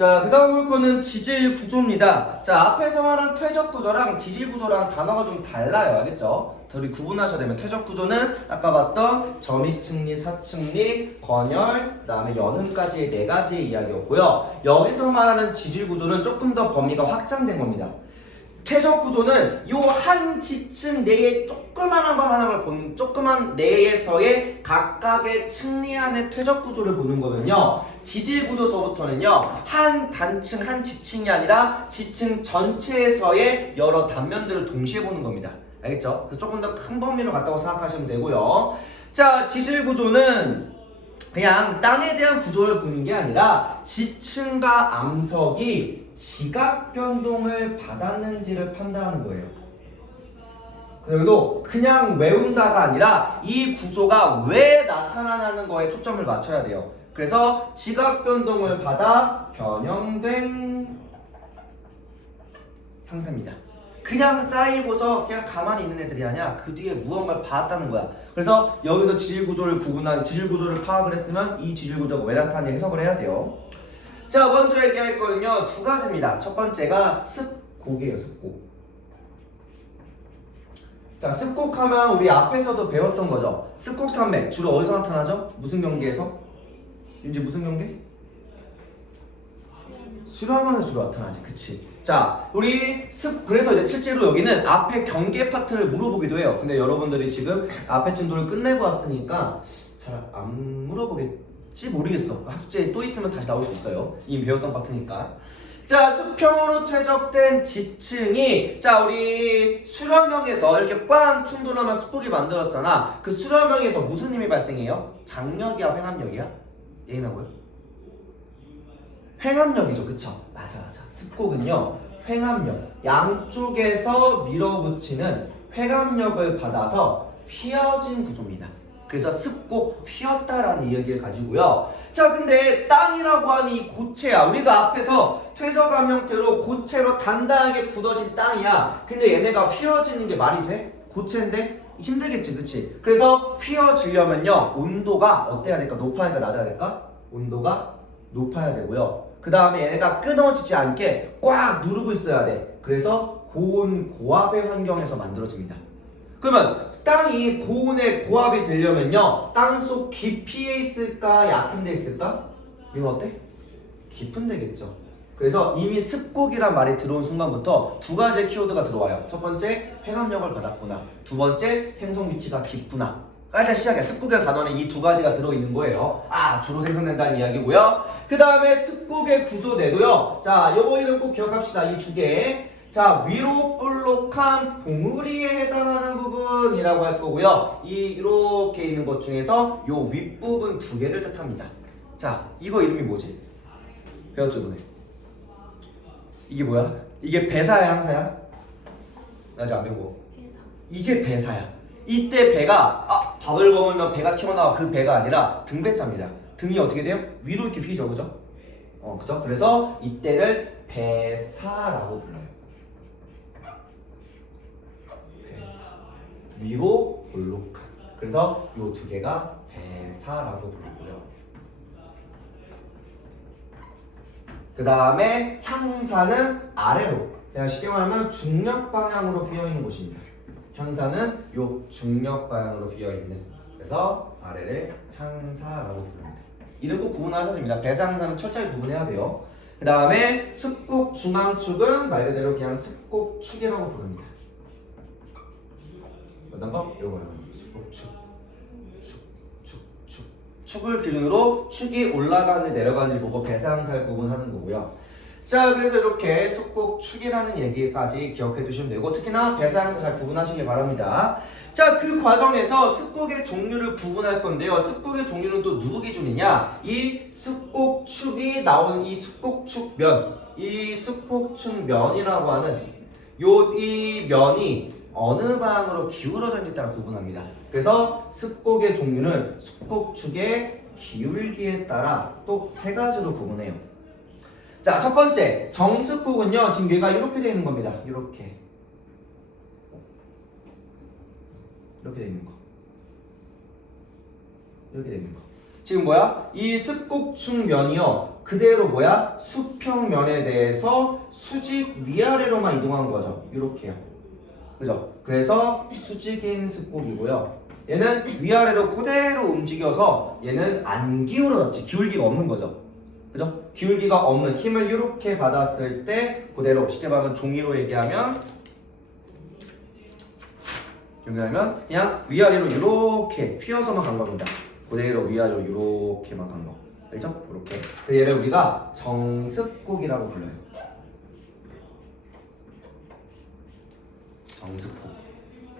자, 그 다음 볼 거는 지질 구조입니다. 자, 앞에서 말한 퇴적 구조랑 지질 구조랑 단어가 좀 달라요. 알겠죠? 둘이 구분하셔야 되면 퇴적 구조는 아까 봤던 점이층리, 사층리, 건열, 그 다음에 연음까지의 네 가지의 이야기였고요. 여기서 말하는 지질 구조는 조금 더 범위가 확장된 겁니다. 퇴적 구조는 요 한 지층 내에 조그만한 걸 하나를 보는 조그만 내에서의 각각의 층리 안의 퇴적 구조를 보는 거면요. 지질 구조서부터는요. 한 단층 한 지층이 아니라 지층 전체에서의 여러 단면들을 동시에 보는 겁니다. 알겠죠? 그래서 조금 더 큰 범위로 갔다고 생각하시면 되고요. 자, 지질 구조는 그냥 땅에 대한 구조를 보는 게 아니라 지층과 암석이 지각 변동을 받았는지를 판단하는 거예요. 그래도 그냥 외운다가 아니라 이 구조가 왜 나타나냐는 거에 초점을 맞춰야 돼요. 그래서 지각 변동을 받아 변형된 상태입니다. 그냥 쌓이고서 그냥 가만히 있는 애들이 아니라 그 뒤에 무언가를 받았다는 거야. 그래서 여기서 지질 구조를 파악을 했으면 이 지질 구조가 왜 나타나는지 해석을 해야 돼요. 자, 먼저 얘기할 거는요, 두 가지입니다. 첫 번째가 습곡이에요, 습곡. 자, 습곡하면 우리 앞에서도 배웠던 거죠. 습곡 산맥 주로 어디서 나타나죠? 무슨 경계에서? 이제 무슨 경계? 수렴하면 주로 나타나지, 그치? 자, 그래서 이제 실제로 여기는 앞에 경계 파트를 물어보기도 해요. 근데 여러분들이 지금 앞에 진도를 끝내고 왔으니까 잘 안 물어보겠지? 모르겠어. 학습지에 또 있으면 다시 나올 수 있어요. 이미 배웠던 파트니까. 자, 수평으로 퇴적된 지층이, 자, 우리 수렴형에서 이렇게 꽝 충돌하면 습곡이 만들었잖아. 그 수렴형에서 무슨 힘이 발생해요? 장력이야, 횡압력이야? 얘기나고요? 횡압력이죠, 그쵸? 맞아. 습곡은요, 횡압력, 양쪽에서 밀어붙이는 횡압력을 받아서 휘어진 구조입니다. 그래서 습곡, 휘었다라는 이야기를 가지고요. 자, 근데 땅이라고 하는 이 고체야. 우리가 앞에서 퇴적암 형태로 고체로 단단하게 굳어진 땅이야. 근데 얘네가 휘어지는 게 말이 돼? 고체인데? 힘들겠지, 그치? 그래서 휘어지려면요, 온도가 어때야 될까? 높아야 될까? 낮아야 될까? 온도가 높아야 되고요. 그 다음에 얘네가 끊어지지 않게 꽉 누르고 있어야 돼. 그래서 고온 고압의 환경에서 만들어집니다. 그러면 땅이 고온에 고압이 되려면요, 땅속 깊이에 있을까, 얕은 데 있을까? 이거 어때? 깊은 데겠죠. 그래서 이미 습곡이란 말이 들어온 순간부터 두 가지의 키워드가 들어와요. 첫 번째, 횡압력을 받았구나. 두 번째, 생성 위치가 깊구나. 일단 시작이야. 습곡이라는 단어는 이 두 가지가 들어있는 거예요. 주로 생성된다는 이야기고요. 그 다음에 습곡의 구조 내고요. 자, 요거 이름 꼭 기억합시다. 이 두 개. 자, 위로 볼록한 봉우리에 해당하는 부분이라고 할 거고요. 이렇게 있는 것 중에서 요 윗부분 두 개를 뜻합니다. 자, 이거 이름이 뭐지? 배웠죠, 너네? 이게 뭐야? 이게 배사야, 항사야? 나 아직 안 배우고. 이게 배사야. 이때 배가 밥을 먹으면 배가 튀어나와. 그 배가 아니라 등배자입니다. 등이 어떻게 돼요? 위로 이렇게 휘죠, 그죠? 그죠? 그래서 이때를 배사라고 불러요. 위로 볼록한. 그래서 요 두 개가 배사라고 부르고요. 그 다음에 향사는 아래로. 그냥 쉽게 말하면 중력 방향으로 휘어 있는 곳입니다. 향사는 요 중력 방향으로 휘어 있는. 그래서 아래를 향사라고 부릅니다. 이름 꼭 구분하셔야 됩니다. 배사 향사는 철저히 구분해야 돼요. 그 다음에 습곡 중앙축은 말 그대로 그냥 습곡축이라고 부릅니다. 어떤 거? 요거요. 습곡축. 축을 기준으로 축이 올라가는지 내려가는지 보고 배사항사를 구분하는 거고요. 자, 그래서 이렇게 습곡축이라는 얘기까지 기억해 두시면 되고, 특히나 배사항사 잘 구분하시길 바랍니다. 자, 그 과정에서 습곡의 종류를 구분할 건데요. 습곡의 종류는 또 누구 기준이냐? 이 습곡축이 나온 이 습곡축면, 이 습곡축면이라고 하는 이 면이 어느 방향으로 기울어졌는지 따라 구분합니다. 그래서 습곡의 종류는 습곡축의 기울기에 따라 또 세 가지로 구분해요. 자, 첫 번째 정습곡은요, 지금 얘가 이렇게 되어 있는 겁니다. 이렇게 되어 있는 거. 이렇게 되어 있는 거. 지금 뭐야? 이 습곡축면이요, 그대로 뭐야? 수평면에 대해서 수직 위아래로만 이동한 거죠. 이렇게요. 그죠? 그래서 수직인 습곡이고요. 얘는 위아래로 그대로 움직여서 얘는 안 기울어졌지. 기울기가 없는 거죠. 그죠? 기울기가 없는 힘을 이렇게 받았을 때 그대로 쉽게 말하면 종이로 얘기하면 그냥 위아래로 이렇게 휘어서만 간 겁니다. 그대로 위아래로 이렇게만 간 거. 알죠? 이렇게. 얘를 우리가 정습곡이라고 불러요. 정습곡.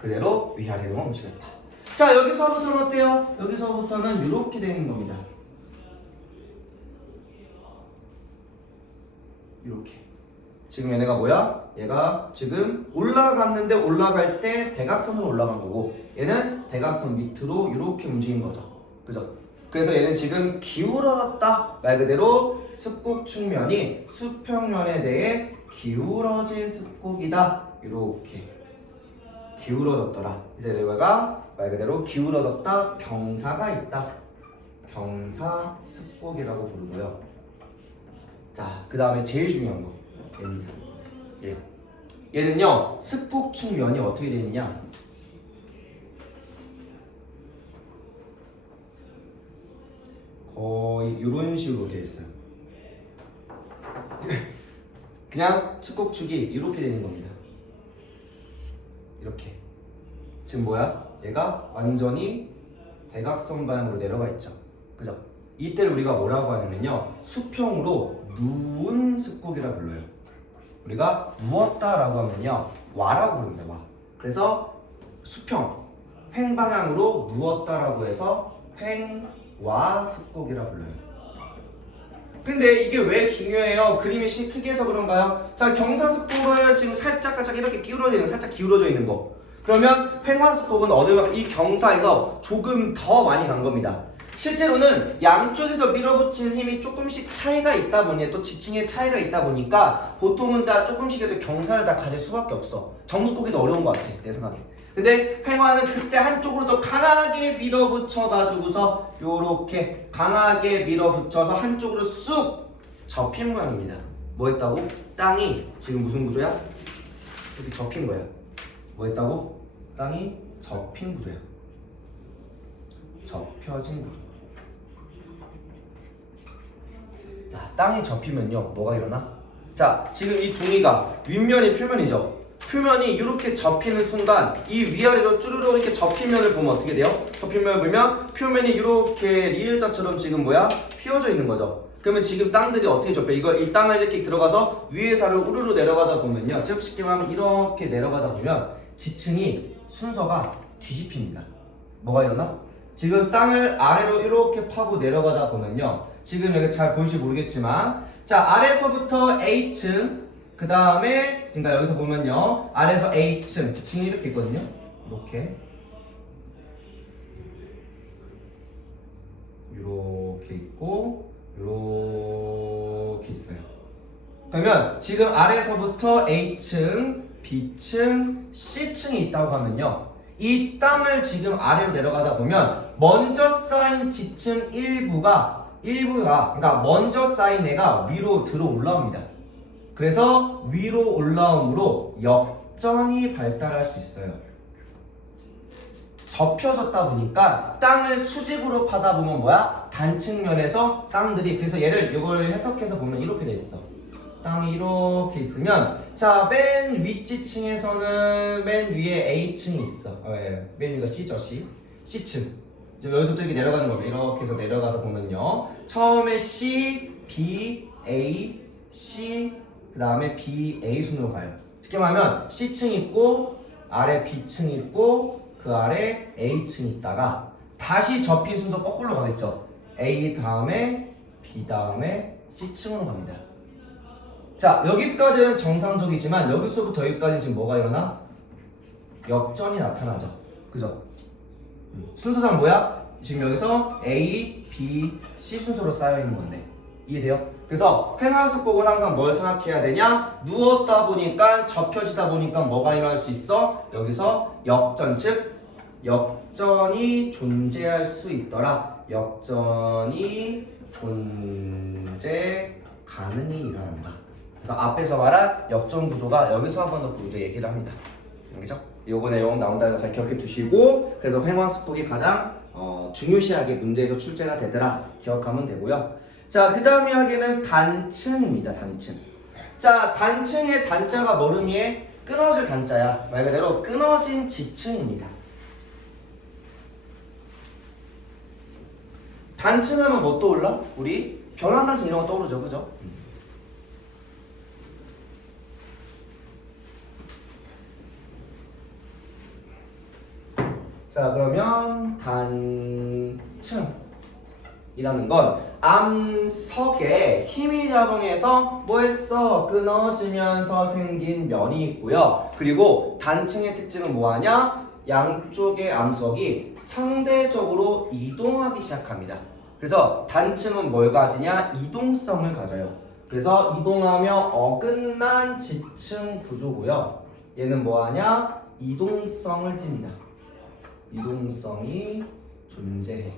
그대로 위아래로만 움직였다. 자, 여기서부터는 어때요? 여기서부터는 이렇게 되는 겁니다. 이렇게. 지금 얘네가 뭐야? 얘가 지금 올라갔는데 올라갈 때 대각선으로 올라간 거고 얘는 대각선 밑으로 이렇게 움직인 거죠. 그죠? 그래서 얘는 지금 기울어졌다. 말 그대로 습곡 측면이 수평면에 대해 기울어진 습곡이다. 이렇게 기울어졌더라. 이제 얘가 말 그대로 기울어졌다. 경사가 있다. 경사 습곡이라고 부르고요. 자, 그 다음에 제일 중요한 거 얘입니다. 얘는요 습곡 측면이 어떻게 되어 있냐? 거의 이런 식으로 되어 있어요. 그냥 습곡축이 이렇게 되는 겁니다. 이렇게. 지금 뭐야? 얘가 완전히 대각선 방향으로 내려가 있죠. 그죠? 이때를 우리가 뭐라고 하냐면요 수평으로 누운 습곡이라 불러요. 우리가 누웠다라고 하면요 와라고 부릅니다. 와. 그래서 수평 횡방향으로 누웠다라고 해서 횡와 습곡이라 불러요. 근데 이게 왜 중요해요? 그림이 특이해서 그런가요? 자, 경사습곡은 지금 살짝 이렇게 기울어져 있는 살짝 기울어져 있는 거. 그러면 횡화습곡은 이 경사에서 조금 더 많이 간 겁니다. 실제로는 양쪽에서 밀어붙이는 힘이 조금씩 차이가 있다 보니 또 지층의 차이가 있다 보니까 보통은 다 조금씩이라도 경사를 다 가질 수밖에 없어. 정수곡이 더 어려운 것 같아 내 생각에. 근데 횡화는 그때 한쪽으로 더 강하게 밀어붙여가지고서 요렇게 강하게 밀어붙여서 한쪽으로 쑥 접힌 모양입니다. 뭐 했다고? 땅이 지금 무슨 구조야? 이렇게 접힌 거야. 뭐 했다고? 땅이 접힌 구조야. 접혀진 구조. 자, 땅이 접히면요 뭐가 일어나? 자, 지금 이 종이가 윗면이 표면이죠. 표면이 이렇게 접히는 순간 이 위아래로 쭈르륵 이렇게 접힌 면을 보면 어떻게 돼요? 접힌 면을 보면 표면이 이렇게 리을자처럼 지금 뭐야? 휘어져 있는 거죠. 그러면 지금 땅들이 어떻게 접혀? 이 땅을 이렇게 들어가서 위에서를 우르르 내려가다 보면요. 즉 쉽게 말하면 이렇게 내려가다 보면 지층이 순서가 뒤집힙니다. 뭐가 일어나? 지금 땅을 아래로 이렇게 파고 내려가다 보면요. 지금 여기 잘 보일지 모르겠지만 자, 아래서부터 A층 그 다음에 그러니까 여기서 보면요. 아래에서 A층 지층이 이렇게 있거든요. 이렇게 있고 이렇게 있어요. 그러면 지금 아래에서부터 A층, B층, C층이 있다고 하면요. 이 땅을 지금 아래로 내려가다 보면 먼저 쌓인 지층 일부가 그러니까 먼저 쌓인 애가 위로 들어 올라옵니다. 그래서 위로 올라옴으로 역전이 발달할 수 있어요. 접혀졌다 보니까 땅을 수직으로 파다 보면 뭐야? 단층면에서 땅들이 그래서 이걸 해석해서 보면 이렇게 돼 있어. 땅이 이렇게 있으면 자, 맨 윗지층에서는 맨 위에 A층이 있어. 맨 위가 C죠, C층. 여기서부터 이렇게 내려가는 겁니다. 이렇게 해서 내려가서 보면요. 처음에 C, B, A, C 그 다음에 B, A 순으로 가요. 쉽게 말하면 C층이 있고 아래 B층이 있고 그 아래 A층이 있다가 다시 접힌 순서 거꾸로 가겠죠. A 다음에 B 다음에 C층으로 갑니다. 자, 여기까지는 정상적이지만 여기서부터 여기까지는 지금 뭐가 일어나? 역전이 나타나죠. 그죠? 순서상 뭐야? 지금 여기서 A, B, C 순서로 쌓여있는 건데 이해돼요? 그래서 횡화습곡은 항상 뭘 생각해야 되냐? 누웠다 보니까 접혀지다 보니까 뭐가 일어날 수 있어? 여기서 역전, 즉 역전이 존재할 수 있더라. 역전이 존재 가능이 일어난다. 그래서 앞에서 말한 역전 구조가 여기서 한 번 더 이제 얘기를 합니다. 알겠죠? 요거 내용 나온다는 거 잘 기억해 두시고, 그래서 횡화수폭이 가장 중요시하게 문제에서 출제가 되더라 기억하면 되고요. 자, 그 다음 이야기는 단층입니다. 단층. 자, 단층의 단자가 뭘 의미해? 끊어질 단자야. 말 그대로 끊어진 지층입니다. 단층하면 뭐 떠올라? 우리 변환단층 이런 거 떠오르죠, 그죠? 자, 그러면 단층이라는 건 암석에 힘이 작용해서 뭐 했어? 끊어지면서 생긴 면이 있고요. 그리고 단층의 특징은 뭐하냐? 양쪽의 암석이 상대적으로 이동하기 시작합니다. 그래서 단층은 뭘 가지냐? 이동성을 가져요. 그래서 이동하며 어긋난 지층 구조고요. 얘는 뭐하냐? 이동성을 띱니다. 이동성이 존재해.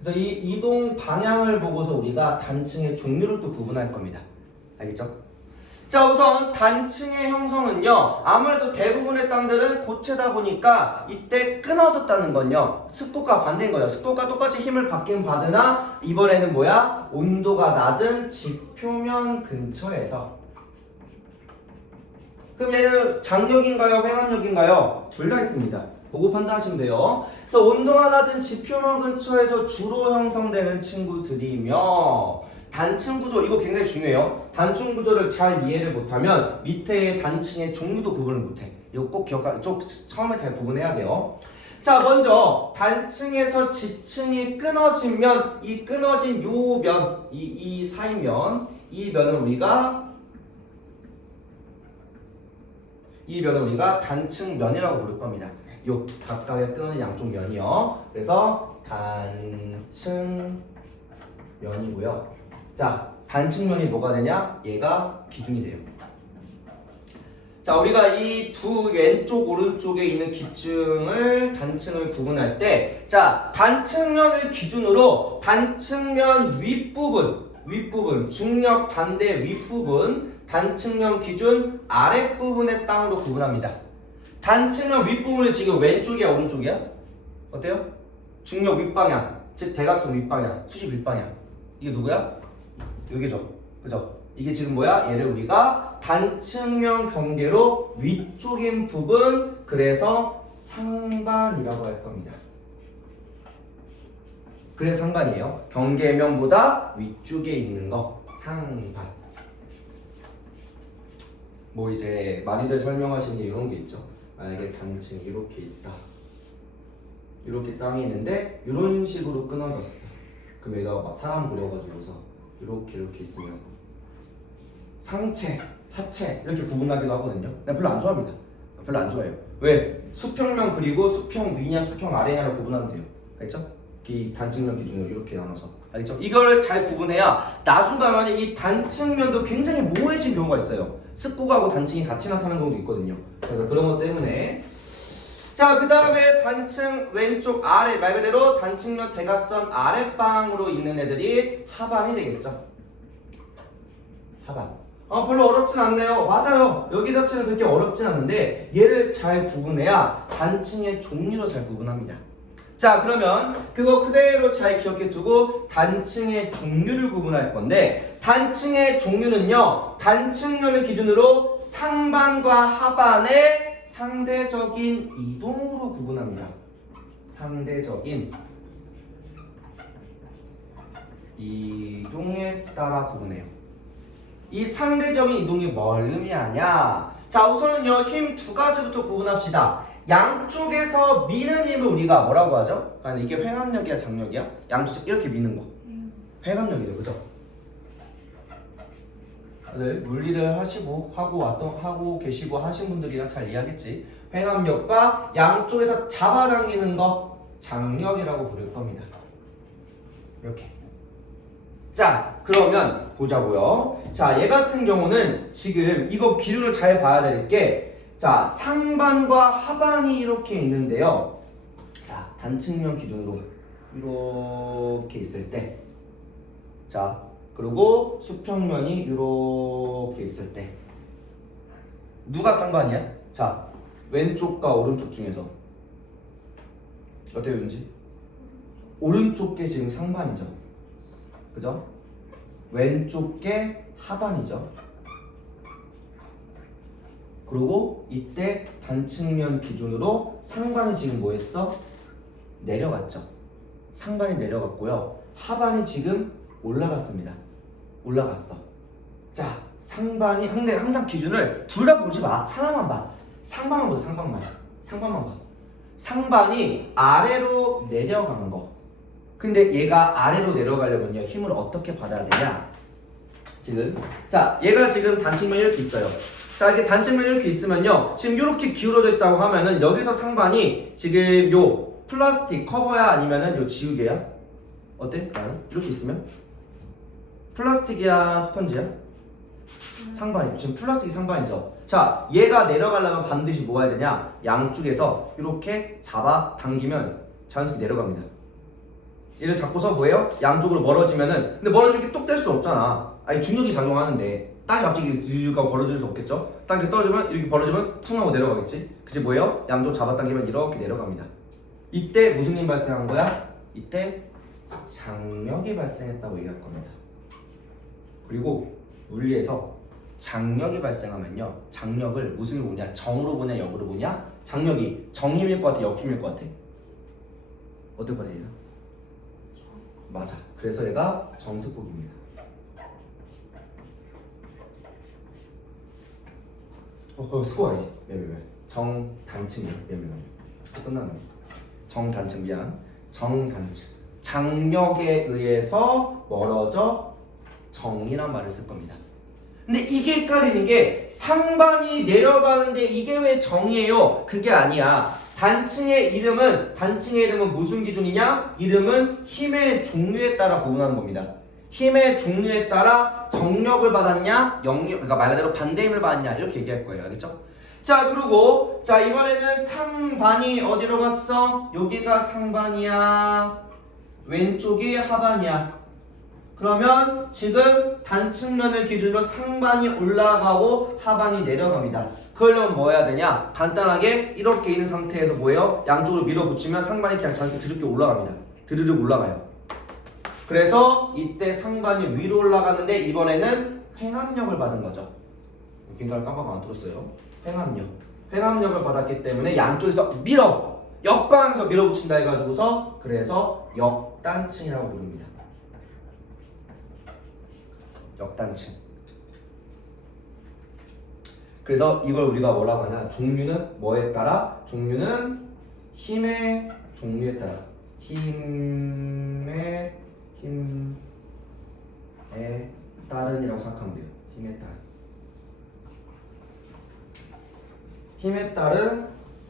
그래서 이 이동 방향을 보고서 우리가 단층의 종류를 또 구분할 겁니다. 알겠죠? 자, 우선 단층의 형성은요, 아무래도 대부분의 땅들은 고체다 보니까 이때 끊어졌다는 건요, 습곡과 반대인 거예요. 습곡과 똑같이 힘을 받긴 받으나 이번에는 뭐야? 온도가 낮은 지표면 근처에서. 그럼 얘는 장력인가요? 횡압력인가요? 둘 다 있습니다. 보고 판단하시면 돼요. 그래서 온도가 낮은 지표면 근처에서 주로 형성되는 친구들이며, 단층 구조, 이거 굉장히 중요해요. 단층 구조를 잘 이해를 못하면 밑에 단층의 종류도 구분을 못해. 이거 꼭 처음에 잘 구분해야 돼요. 자, 먼저 단층에서 지층이 끊어지면 이 끊어진 요 면, 이 사이면, 이 면을 우리가 단층면이라고 부를 겁니다. 요 각각의 끊어진 양쪽 면이요. 그래서 단층면이고요. 자, 단층면이 뭐가 되냐? 얘가 기준이 돼요. 자, 우리가 이 두 왼쪽 오른쪽에 있는 기층을 단층을 구분할 때, 자, 단층면을 기준으로 단층면 윗부분 중력 반대 윗부분 단층면 기준 아랫부분의 땅으로 구분합니다. 단층면 윗부분은 지금 왼쪽이야 오른쪽이야? 어때요? 중력 윗방향, 즉 대각선 윗방향, 수직 윗방향. 이게 누구야? 여기죠. 그죠? 이게 지금 뭐야? 얘를 우리가 단층면 경계로 위쪽인 부분, 그래서 상반이라고 할 겁니다. 그래서 상반이에요. 경계면보다 위쪽에 있는 거 상반. 뭐 이제 많이들 설명하시는 게 이런 게 있죠. 만약에 단층이 이렇게 있다. 이렇게 땅이 있는데 이런 식으로 끊어졌어. 그럼 얘가 막 사람 그려가지고서 이렇게 있으면 상체, 하체 이렇게 구분하기도 하거든요. 난 별로 안 좋아합니다. 별로 안 좋아해요. 왜? 수평면 그리고 수평 위냐 수평 아래냐를 구분하면 돼요. 알겠죠? 이 단층면 기준으로 이렇게 나눠서. 알겠죠? 이걸 잘 구분해야 나중 가면 이 단층면도 굉장히 모호해진 경우가 있어요. 습곡하고 단층이 같이 나타나는 경우도 있거든요. 그래서 그런 것 때문에. 자, 그 다음에 단층 왼쪽 아래, 말 그대로 단층면 대각선 아랫방으로 있는 애들이 하반이 되겠죠. 하반. 별로 어렵진 않네요. 맞아요. 여기 자체는 그렇게 어렵진 않은데 얘를 잘 구분해야 단층의 종류로 잘 구분합니다. 자, 그러면 그거 그대로 잘 기억해 두고 단층의 종류를 구분할 건데, 단층의 종류는요, 단층면을 기준으로 상반과 하반의 상대적인 이동으로 구분합니다. 상대적인 이동에 따라 구분해요. 이 상대적인 이동이 뭘 의미하냐? 자, 우선은요, 힘 두 가지부터 구분합시다. 양쪽에서 미는 힘을 우리가 뭐라고 하죠? 아니, 이게 횡압력이야, 장력이야? 양쪽 이렇게 미는 거. 횡압력이죠, 그죠? 다들 물리를 하고 계시고 하신 분들이랑 잘 이해하겠지. 횡압력과 양쪽에서 잡아당기는 거 장력이라고 부를 겁니다. 이렇게. 자, 그러면 보자고요. 자, 얘 같은 경우는 지금 이거 기준을 잘 봐야 될 게, 자, 상반과 하반이 이렇게 있는데요. 자, 단층면 기준으로 이렇게 있을 때 자, 그리고 수평면이 이렇게 있을 때 누가 상반이야? 자, 왼쪽과 오른쪽 중에서 어때요, 윤지? 오른쪽 게 지금 상반이죠. 그죠? 왼쪽 게 하반이죠. 그리고 이때 단측면 기준으로 상반이 지금 뭐 했어? 내려갔죠. 상반이 내려갔고요. 하반이 지금 올라갔습니다. 올라갔어. 자, 상반이 항상 기준을 둘 다 보지 마. 하나만 봐. 상반만 보자. 상반만 봐. 상반이 아래로 내려간 거. 근데 얘가 아래로 내려가려면요, 힘을 어떻게 받아야 되냐? 지금 자, 얘가 지금 단측면이 이렇게 있어요. 자, 이렇게 단측면이 이렇게 있으면요, 지금 이렇게 기울어져 있다고 하면은 여기서 상반이 지금 요 플라스틱 커버야 아니면은 요 지우개야? 어때? 이렇게 있으면 플라스틱이야 스펀지야? 상반이. 지금 플라스틱이 상반이죠. 자, 얘가 내려가려면 반드시 뭐 해야 되냐? 양쪽에서 이렇게 잡아 당기면 자연스럽게 내려갑니다. 얘를 잡고서 뭐예요? 양쪽으로 멀어지면은, 근데 멀어지면 이렇게 똑 뗄 수 없잖아. 아니, 중력이 작용하는데 땅이 갑자기 뒤가 벌어질 수 없겠죠? 땅이 떨어지면 이렇게 벌어지면 퉁 하고 내려가겠지? 그치 뭐예요? 양쪽 잡아당기면 이렇게 내려갑니다. 이때 무슨 힘 발생한 거야? 이때 장력이 발생했다고 얘기할 겁니다. 그리고 물리에서 장력이 발생하면요, 장력을 무슨 힘으로 보냐? 정으로 보냐, 역으로 보냐? 장력이 정힘일 것 같아, 역힘일 것 같아? 어떨 것 같아, 얘가? 맞아. 그래서 얘가 정습폭입니다. 수고하지. 왜. 정단층이야. 끝나는 정단층. 미안. 정단층. 장력에 의해서 멀어져 정이란 말을 쓸 겁니다. 근데 이게 헷갈리는 게 상반이 내려가는데 이게 왜 정이에요? 그게 아니야. 단층의 이름은 무슨 기준이냐? 이름은 힘의 종류에 따라 구분하는 겁니다. 힘의 종류에 따라 정력을 받았냐, 역력, 그러니까 말 그대로 반대 힘을 받았냐 이렇게 얘기할 거예요. 알겠죠? 자, 그리고 자, 이번에는 상반이 어디로 갔어? 여기가 상반이야. 왼쪽이 하반이야. 그러면 지금 단측면을 기준으로 상반이 올라가고 하반이 내려갑니다. 그러려면 뭐 해야 되냐? 간단하게 이렇게 있는 상태에서 뭐예요? 양쪽으로 밀어붙이면 상반이 그냥 자기 드럽게 올라갑니다. 드르륵 올라가요. 그래서 이때 상반이 위로 올라가는데 이번에는 횡압력을 받은 거죠. 빈칸을 깜빡 안 뚫었어요. 횡압력을 받았기 때문에 양쪽에서 역방향에서 밀어붙인다 해가지고서 그래서 역단층이라고 부릅니다. 역단층. 그래서 이걸 우리가 뭐라고 하냐? 종류는 뭐에 따라? 종류는 힘의 종류에 따라. 힘에 따른이라고 생각하면 돼요. 힘에 따른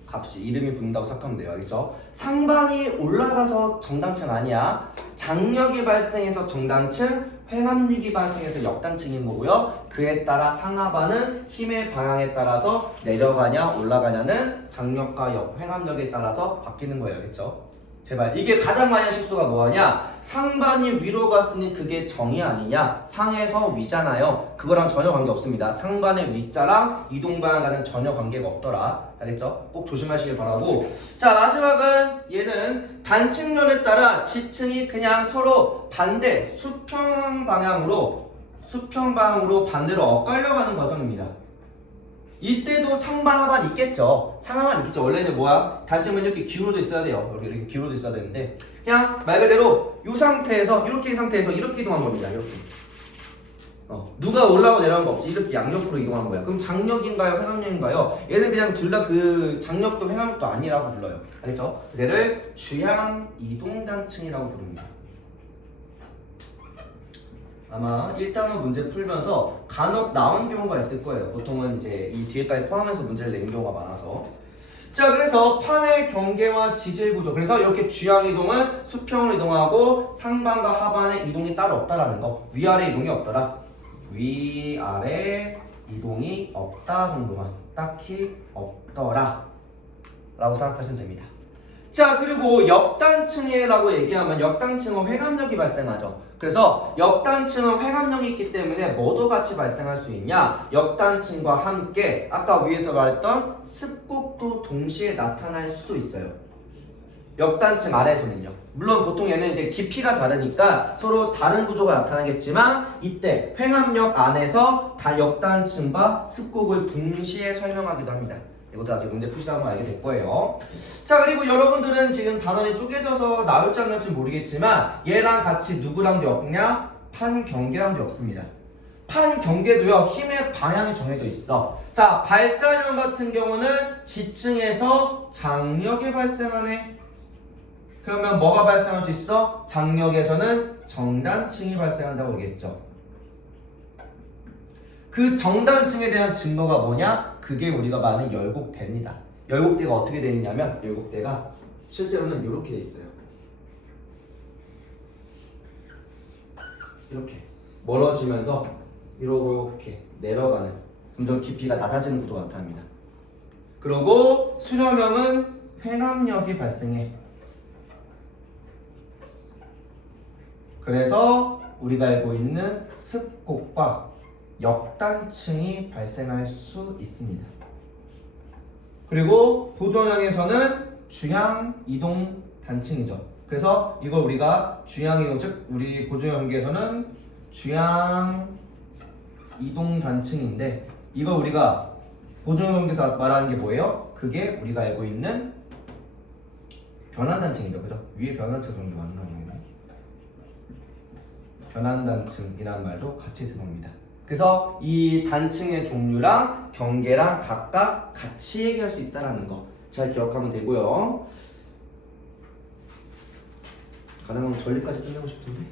값이 이름이 붙는다고 생각하면 돼요. 알겠죠? 상반이 올라가서 정단층 아니야. 장력이 발생해서 정단층, 횡압력이 발생해서 역단층인 거고요. 그에 따라 상하반은 힘의 방향에 따라서 내려가냐 올라가냐는 장력과 횡압력에 따라서 바뀌는 거예요. 알겠죠? 제발. 이게 가장 많이 한 실수가 뭐하냐? 상반이 위로 갔으니 그게 정이 아니냐? 상에서 위잖아요. 그거랑 전혀 관계없습니다. 상반의 위자랑 이동방향과는 전혀 관계가 없더라. 알겠죠? 꼭 조심하시길 바라고. 자, 마지막은 얘는 단측면에 따라 지층이 그냥 서로 반대 수평 방향으로 반대로 엇갈려가는 과정입니다. 이때도 상반 하반 있겠죠. 상하반 있겠죠. 원래는 뭐야? 단층면 이렇게 기울어져 있어야 돼요. 이렇게 기울어져 있어야 되는데 그냥 말 그대로 이 상태에서 이렇게 이동한 겁니다. 이렇게. 누가 올라가고 내려간 거 없지. 이렇게 양옆으로 이동한 거야. 그럼 장력인가요? 횡압력인가요? 얘는 그냥 둘 다 그 장력도 횡압력도 아니라고 불러요. 알겠죠? 얘를 주향 이동단층이라고 부릅니다. 아마 1단원 문제 풀면서 간혹 나온 경우가 있을 거예요. 보통은 이제 이 뒤에까지 포함해서 문제를 낸 경우가 많아서. 자, 그래서 판의 경계와 지질 구조. 그래서 이렇게 주향 이동은 수평으로 이동하고 상반과 하반의 이동이 따로 없다라는 거. 위아래 이동이 없더라. 위아래 이동이 없다 정도만. 딱히 없더라 라고 생각하시면 됩니다. 자, 그리고 역단층이라고 얘기하면 역단층은 횡압력이 발생하죠. 그래서 역단층은 횡압력이 있기 때문에 뭐도 같이 발생할 수 있냐? 역단층과 함께 아까 위에서 말했던 습곡도 동시에 나타날 수도 있어요. 역단층 아래에서는요. 물론 보통 얘는 이제 깊이가 다르니까 서로 다른 구조가 나타나겠지만 이때 횡압력 안에서 다 역단층과 습곡을 동시에 설명하기도 합니다. 이것도 나중에 문제 푸시다 보면 알게 될 거예요. 자, 그리고 여러분들은 지금 단원이 쪼개져서 나올지 안 나올지 모르겠지만 얘랑 같이 누구랑 엮냐? 판경계랑 엮습니다. 판경계도요 힘의 방향이 정해져 있어. 자, 발사형 같은 경우는 지층에서 장력이 발생하네. 그러면 뭐가 발생할 수 있어? 장력에서는 정단층이 발생한다고 얘기했죠. 그 정단층에 대한 증거가 뭐냐? 그게 우리가 말하는 열곡대입니다. 열곡대가 어떻게 되어 있냐면 열곡대가 실제로는 이렇게 되어 있어요. 이렇게 멀어지면서 이렇게 내려가는 점점 깊이가 낮아지는 구조가 나타납니다. 그리고 수렴형은 횡압력이 발생해. 그래서 우리가 알고 있는 습곡과 역단층이 발생할 수 있습니다. 그리고 보존형에서는 주향 이동 단층이죠. 그래서 이걸 우리가 주향 이동, 즉 우리 보존형계에서는 주향 이동 단층인데 이거 우리가 보존형계에서 말하는 게 뭐예요? 그게 우리가 알고 있는 변환단층이죠. 그죠? 위에 변환단층 정도 맞나 보네요. 변환단층이라는 말도 같이 들어옵니다. 그래서 이 단층의 종류랑 경계랑 각각 같이 얘기할 수 있다는 거 잘 기억하면 되고요. 가능하면 전리까지 끝내고 싶은데.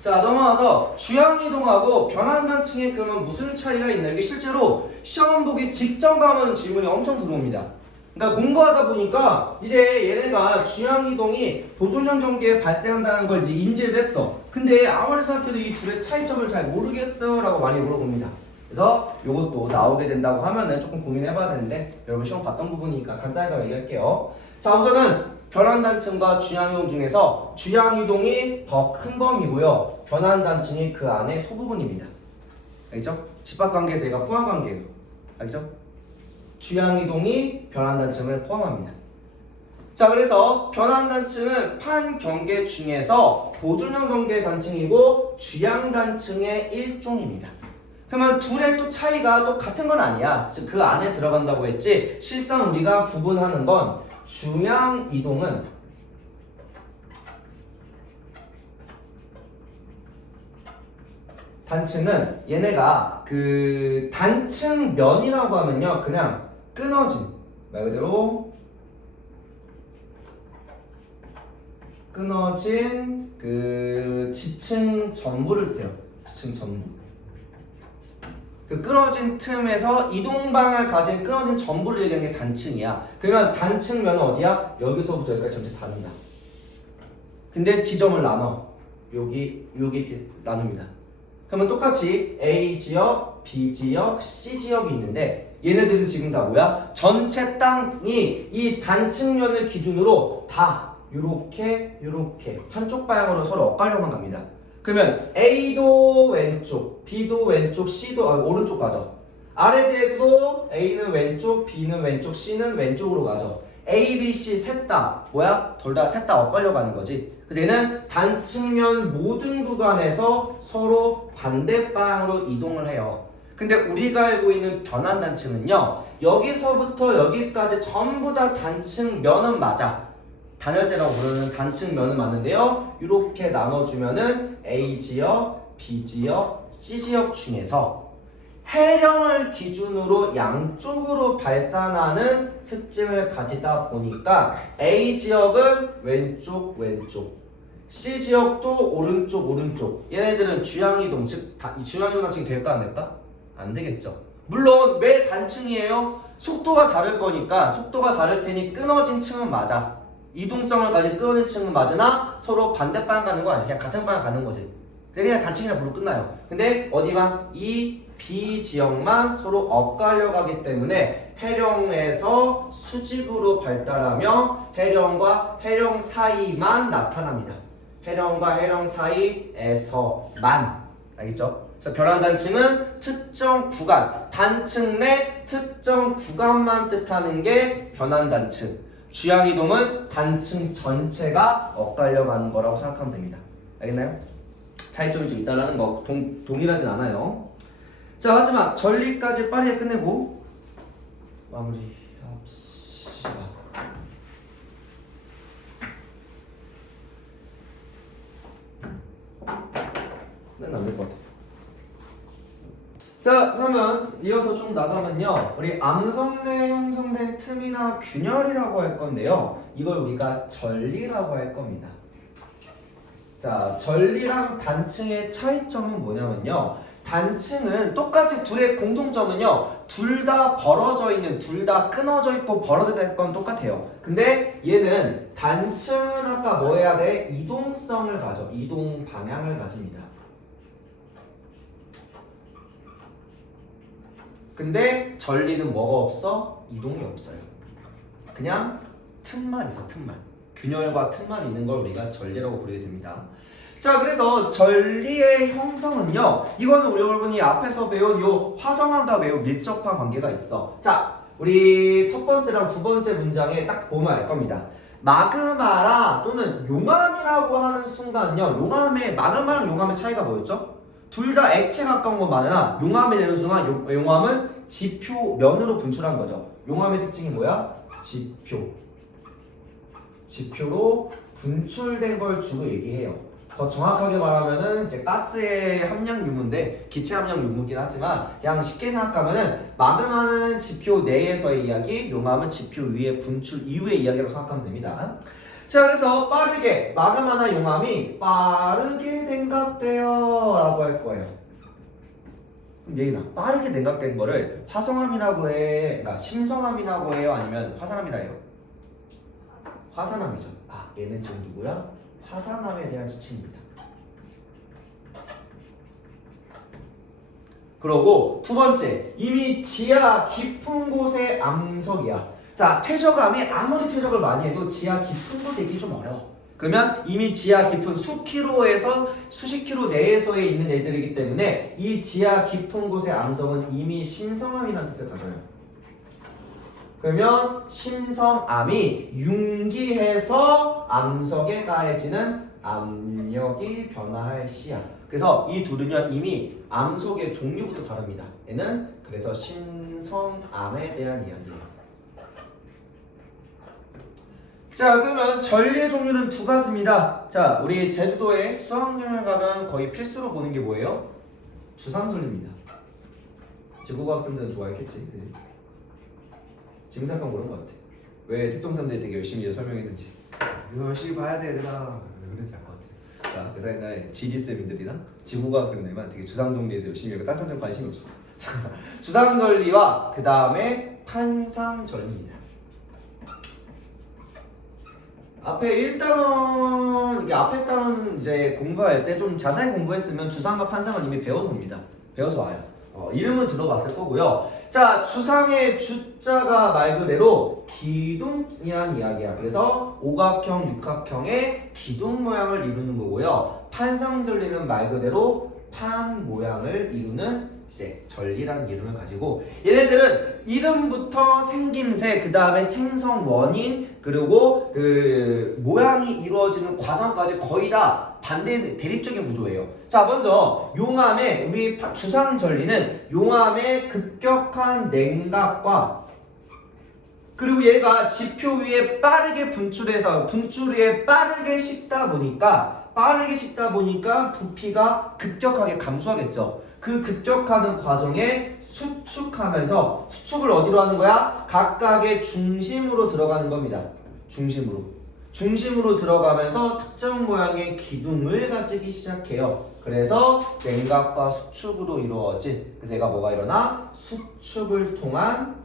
자, 넘어와서 주향이동하고 변환단층에 그러면 무슨 차이가 있나? 이게 실제로 시험 보기 직전 가면 질문이 엄청 들어옵니다. 그러니까 공부하다 보니까 이제 얘네가 주향이동이 보존형 경계에 발생한다는 걸 이제 인지를 했어. 근데 아무리 생각해도 이 둘의 차이점을 잘 모르겠어 라고 많이 물어봅니다. 그래서 이것도 나오게 된다고 하면은 조금 고민해봐야 되는데 여러분 시험 봤던 부분이니까 간단하게 얘기할게요. 자, 우선은 변환단층과 주향이동 중에서 주향이동이 더 큰 범위고요. 변환단층이 그 안에 소부분입니다. 알겠죠? 집합관계에서 얘가 포함관계예요. 알겠죠? 주향이동이 변환단층을 포함합니다. 자, 그래서 변환단층은 판경계 중에서 보존형 경계 단층이고 주향단층의 일종입니다. 그러면 둘의 또 차이가 또 같은 건 아니야. 즉 그 안에 들어간다고 했지. 실상 우리가 구분하는 건 주향이동은 단층은 얘네가 그 단층면이라고 하면요 그냥 끊어진 말 그대로 끊어진 그 지층 전부를 뜻해요. 지층 전부. 그 끊어진 틈에서 이동방을 가진 끊어진 전부를 얘기하는 게 단층이야. 그러면 단층면은 어디야? 여기서부터 여기까지 전체 다른다. 근데 지점을 나눠. 여기 이렇게 나눕니다. 그러면 똑같이 A 지역, B 지역, C 지역이 있는데 얘네들은 지금 다 뭐야? 전체 땅이 이 단층면을 기준으로 다 요렇게 한쪽 방향으로 서로 엇갈려만 갑니다. 그러면 A도 왼쪽, B도 왼쪽, C도 오른쪽 가죠. 아래 대에서도 A는 왼쪽, B는 왼쪽, C는 왼쪽으로 가죠. A, B, C 셋 다 뭐야? 셋 다 엇갈려 가는 거지. 그래서 얘는 단층면 모든 구간에서 서로 반대 방향으로 이동을 해요. 근데 우리가 알고 있는 변환단층은요. 여기서부터 여기까지 전부 다 단층면은 맞아. 단열대라고 부르는 단층면은 맞는데요. 이렇게 나눠주면은 A 지역, B 지역, C 지역 중에서 해령을 기준으로 양쪽으로 발산하는 특징을 가지다 보니까 A 지역은 왼쪽, C 지역도 오른쪽. 얘네들은 주향이동, 즉 주향이동 단층이 될까 안 될까? 안 되겠죠. 물론 왜 단층이에요? 속도가 다를 거니까 속도가 다를 테니 끊어진 층은 맞아. 이동성을 가진 끊어진 층은 맞으나 서로 반대 방향 가는 거 아니야. 그냥 같은 방향 가는 거지. 그냥 단층이라 부르고 끝나요. 근데 어디만? 이 B 지역만 서로 엇갈려 가기 때문에 해령에서 수직으로 발달하며 해령과 해령 사이만 나타납니다. 해령과 해령 사이에서만. 알겠죠? 자, 변환단층은 특정 구간, 단층 내 특정 구간만 뜻하는 게 변환단층. 주양이동은 단층 전체가 엇갈려 가는 거라고 생각하면 됩니다. 알겠나요? 차이점이 좀 있다라는 거 동일하진 않아요. 자, 마지막 전리까지 빠르게 끝내고 마무리합시다. 안 될 것 같아. 자, 그러면 이어서 쭉 나가면요, 우리 암석내 형성된 틈이나 균열이라고 할 건데요, 이걸 우리가 전리라고 할 겁니다. 자, 전리랑 단층의 차이점은 뭐냐면요, 단층은 똑같이 둘의 공통점은요, 둘 다 벌어져 있는, 둘 다 끊어져 있고 벌어져 있는 건 똑같아요. 근데 얘는 단층은 아까 뭐 해야 돼? 이동성을 가져. 이동 방향을 가집니다. 근데 전리는 뭐가 없어? 이동이 없어요. 그냥 틈만 있어, 틈만. 균열과 틈만 있는 걸 우리가 전리라고 부르게 됩니다. 자, 그래서 전리의 형성은요, 이거는 우리 여러분이 앞에서 배운 요 화성암과 매우 밀접한 관계가 있어. 자, 우리 첫 번째랑 두 번째 문장에 딱 보면 알 겁니다. 마그마라 또는 용암이라고 하는 순간요, 마그마랑 용암의 차이가 뭐였죠? 둘 다 액체 가까운 건 많으나 용암이 되는 순간 용암은 지표면으로 분출한 거죠. 용암의 특징이 뭐야? 지표로 분출된 걸 주로 얘기해요. 더 정확하게 말하면은 이제 가스의 함량 유무인데 기체 함량 유무긴 하지만 그냥 쉽게 생각하면은 마그마는 지표 내에서의 이야기, 용암은 지표 위에 분출 이후의 이야기라고 생각하면 됩니다. 자, 그래서 빠르게 마그마나 용암이 빠르게 냉각돼요 라고 할 거예요. 그럼 얘기나 빠르게 냉각된 거를 화성암이라고 해, 그러니까 신성암이라고 해요, 아니면 화산암이라 해요? 화산암이죠. 아, 얘는 지금 누구야? 화산암에 대한 지칭입니다. 그러고 두 번째, 이미 지하 깊은 곳의 암석이야. 자, 퇴적암이 아무리 퇴적을 많이 해도 지하 깊은 곳에 있기 좀 어려워. 그러면 이미 지하 깊은 수킬로에서 수십 킬로 내에서에 있는 애들이기 때문에 이 지하 깊은 곳의 암석은 이미 신성암이라는 뜻을 가져요. 그러면 신성암이 융기해서 암석에 가해지는 압력이 변화할 시야. 그래서 이 둘은요, 이미 암석의 종류부터 다릅니다. 얘는 그래서 신성암에 대한 이야기예요. 자, 그러면 전리의 종류는 두 가지입니다. 자, 우리 제주도에 수학여행을 가면 거의 필수로 보는 게 뭐예요? 주상전리입니다. 지구과 학생들은 좋아했겠지, 그지? 지금 잠깐 모르는 것 같아. 왜 특정사람들이 되게 열심히 설명했는지. 이거 열심히 봐야 돼, 얘들아. 그런지 알 것 같아. 자, 그래서 옛날에 지리쌤들이랑 지구과학 쌤들만 되게 주상정리에서 열심히 하고 딴 사람들 관심이 없어. 주상전리와 그 다음에 판상전리입니다. 앞에 1단원, 이게 앞에 단원 이제 공부할 때 좀 자세히 공부했으면 주상과 판상은 이미 배워서 옵니다. 배워서 와요. 이름은 들어봤을 거고요. 자, 주상의 주자가 말 그대로 기둥이란 이야기야. 그래서 오각형, 육각형의 기둥 모양을 이루는 거고요. 판상전리는 말 그대로 판 모양을 이루는 이제 전리라는 이름을 가지고, 얘네들은 이름부터 생김새, 그 다음에 생성 원인, 그리고 그 모양이 이루어지는 과정까지 거의 다 반대 대립적인 구조예요. 자, 먼저 용암의 우리 주상 전리는 용암의 급격한 냉각과, 그리고 얘가 지표 위에 빠르게 분출해서 분출 위에 빠르게 식다 보니까 부피가 급격하게 감소하겠죠. 그 급격하는 과정에 수축하면서, 수축을 어디로 하는 거야? 각각의 중심으로 들어가는 겁니다. 중심으로 들어가면서 특정 모양의 기둥을 가지기 시작해요. 그래서 냉각과 수축으로 이루어진, 그래서 얘가 뭐가 일어나? 수축을 통한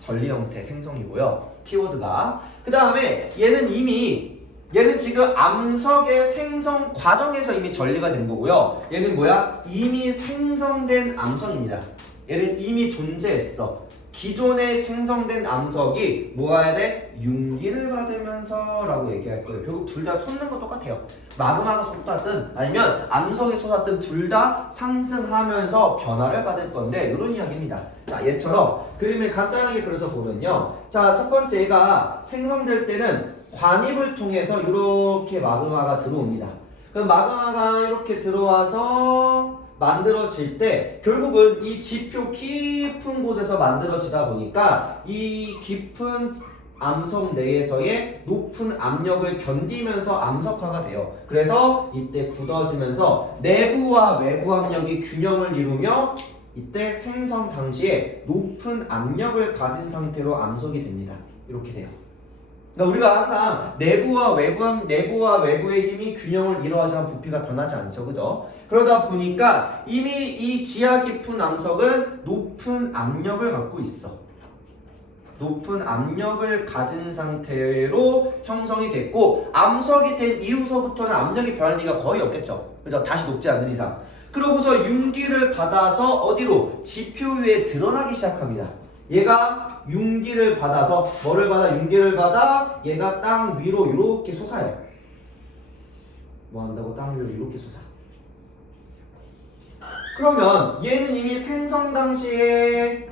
전리 형태 생성이고요. 키워드가. 그 다음에 얘는 지금 암석의 생성 과정에서 이미 전리가 된 거고요. 얘는 뭐야? 이미 생성된 암석입니다. 얘는 이미 존재했어. 기존에 생성된 암석이 뭐해야 돼? 윤기를 받으면서 라고 얘기할 거예요. 결국 둘 다 솟는 거 똑같아요. 마그마가 솟았든 아니면 암석이 솟았든 둘 다 상승하면서 변화를 받을 건데 이런 이야기입니다. 자, 얘처럼 그림을 간단하게 그려서 보면요. 자, 첫 번째 얘가 생성될 때는 관입을 통해서 이렇게 마그마가 들어옵니다. 그럼 마그마가 이렇게 들어와서 만들어질 때 결국은 이 지표 깊은 곳에서 만들어지다 보니까 이 깊은 암석 내에서의 높은 압력을 견디면서 암석화가 돼요. 그래서 이때 굳어지면서 내부와 외부 압력이 균형을 이루며 이때 생성 당시에 높은 압력을 가진 상태로 암석이 됩니다. 이렇게 돼요. 그러니까 우리가 항상 내부와 외부의 힘이 균형을 이루어야지만 부피가 변하지 않죠, 그죠? 그러다 보니까 이미 이 지하 깊은 암석은 높은 압력을 갖고 있어. 높은 압력을 가진 상태로 형성이 됐고 암석이 된 이후서부터는 압력이 변할 리가 거의 없겠죠, 그죠? 다시 녹지 않는 이상. 그러고서 윤기를 받아서 어디로? 지표 위에 드러나기 시작합니다. 얘가 윤기를 받아서 뭐를 받아? 윤기를 받아 얘가 땅 위로 이렇게 솟아요. 뭐 한다고? 땅 위로 이렇게 솟아. 그러면 얘는 이미 생성 당시에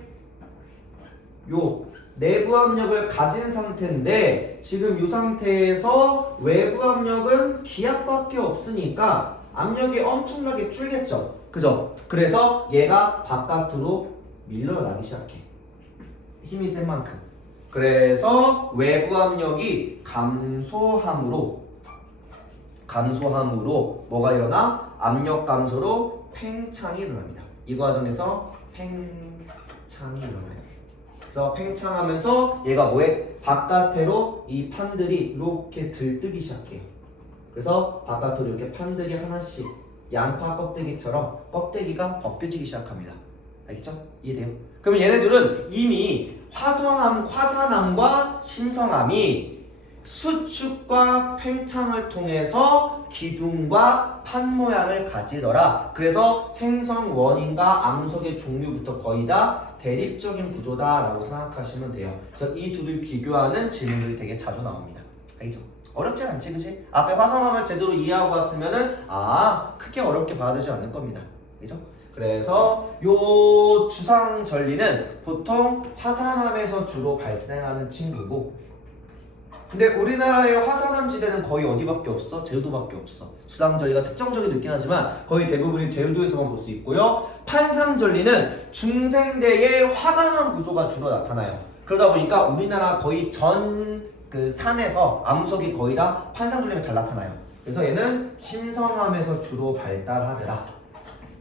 요 내부 압력을 가진 상태인데 지금 이 상태에서 외부 압력은 기압밖에 없으니까 압력이 엄청나게 줄겠죠, 그죠? 그래서 얘가 바깥으로 밀려나기 시작해. 힘이 센 만큼. 그래서 외부 압력이 감소함으로 뭐가 일어나? 압력 감소로 팽창이 일어납니다. 이 과정에서 팽창이 일어나요. 그래서 팽창하면서 얘가 뭐해? 바깥으로 이 판들이 이렇게 들뜨기 시작해요. 그래서 바깥으로 이렇게 판들이 하나씩 양파 껍데기처럼 껍데기가 벗겨지기 시작합니다. 알겠죠? 이해돼요? 그러면 얘네들은 이미 화산암과 신성암이 수축과 팽창을 통해서 기둥과 판 모양을 가지더라. 그래서 생성 원인과 암석의 종류부터 거의 다 대립적인 구조다라고 생각하시면 돼요. 그래서 이 둘을 비교하는 질문들이 되게 자주 나옵니다. 알겠죠? 어렵진 않지, 그치? 앞에 화산암을 제대로 이해하고 왔으면은 크게 어렵게 받아들이지 않을 겁니다. 알겠죠? 그래서 요 주상절리는 보통 화산암에서 주로 발생하는 친구고, 근데 우리나라의 화산암 지대는 거의 어디밖에 없어? 제주도밖에 없어. 주상절리가 특정적이 있긴 하지만 거의 대부분이 제주도에서만 볼 수 있고요. 판상절리는 중생대의 화강암 구조가 주로 나타나요. 그러다 보니까 우리나라 거의 전 그 산에서 암석이 거의 다 판상절리가 잘 나타나요. 그래서 얘는 신성암에서 주로 발달하더라.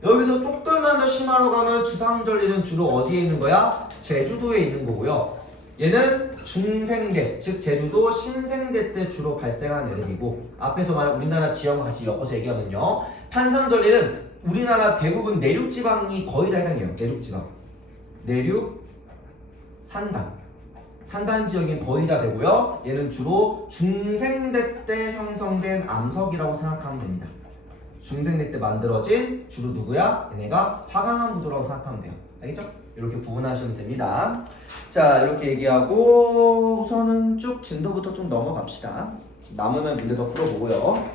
여기서 조금만 더 심하러 가면 주상절리는 주로 어디에 있는 거야? 제주도에 있는 거고요. 얘는 중생대, 즉 제주도 신생대 때 주로 발생하는 애들이고, 앞에서 말한 우리나라 지형과 같이 엮어서 얘기하면요, 판상절리는 우리나라 대부분 내륙지방이 거의 다 해당해요. 내륙지방, 내륙, 산간 지역이 거의 다 되고요. 얘는 주로 중생대 때 형성된 암석이라고 생각하면 됩니다. 중생대 때 만들어진 주로 누구야? 얘네가 화강암 구조라고 생각하면 돼요. 알겠죠? 이렇게 구분하시면 됩니다. 자, 이렇게 얘기하고 우선은 쭉 진도부터 좀 넘어갑시다. 남으면 문제 더 풀어보고요.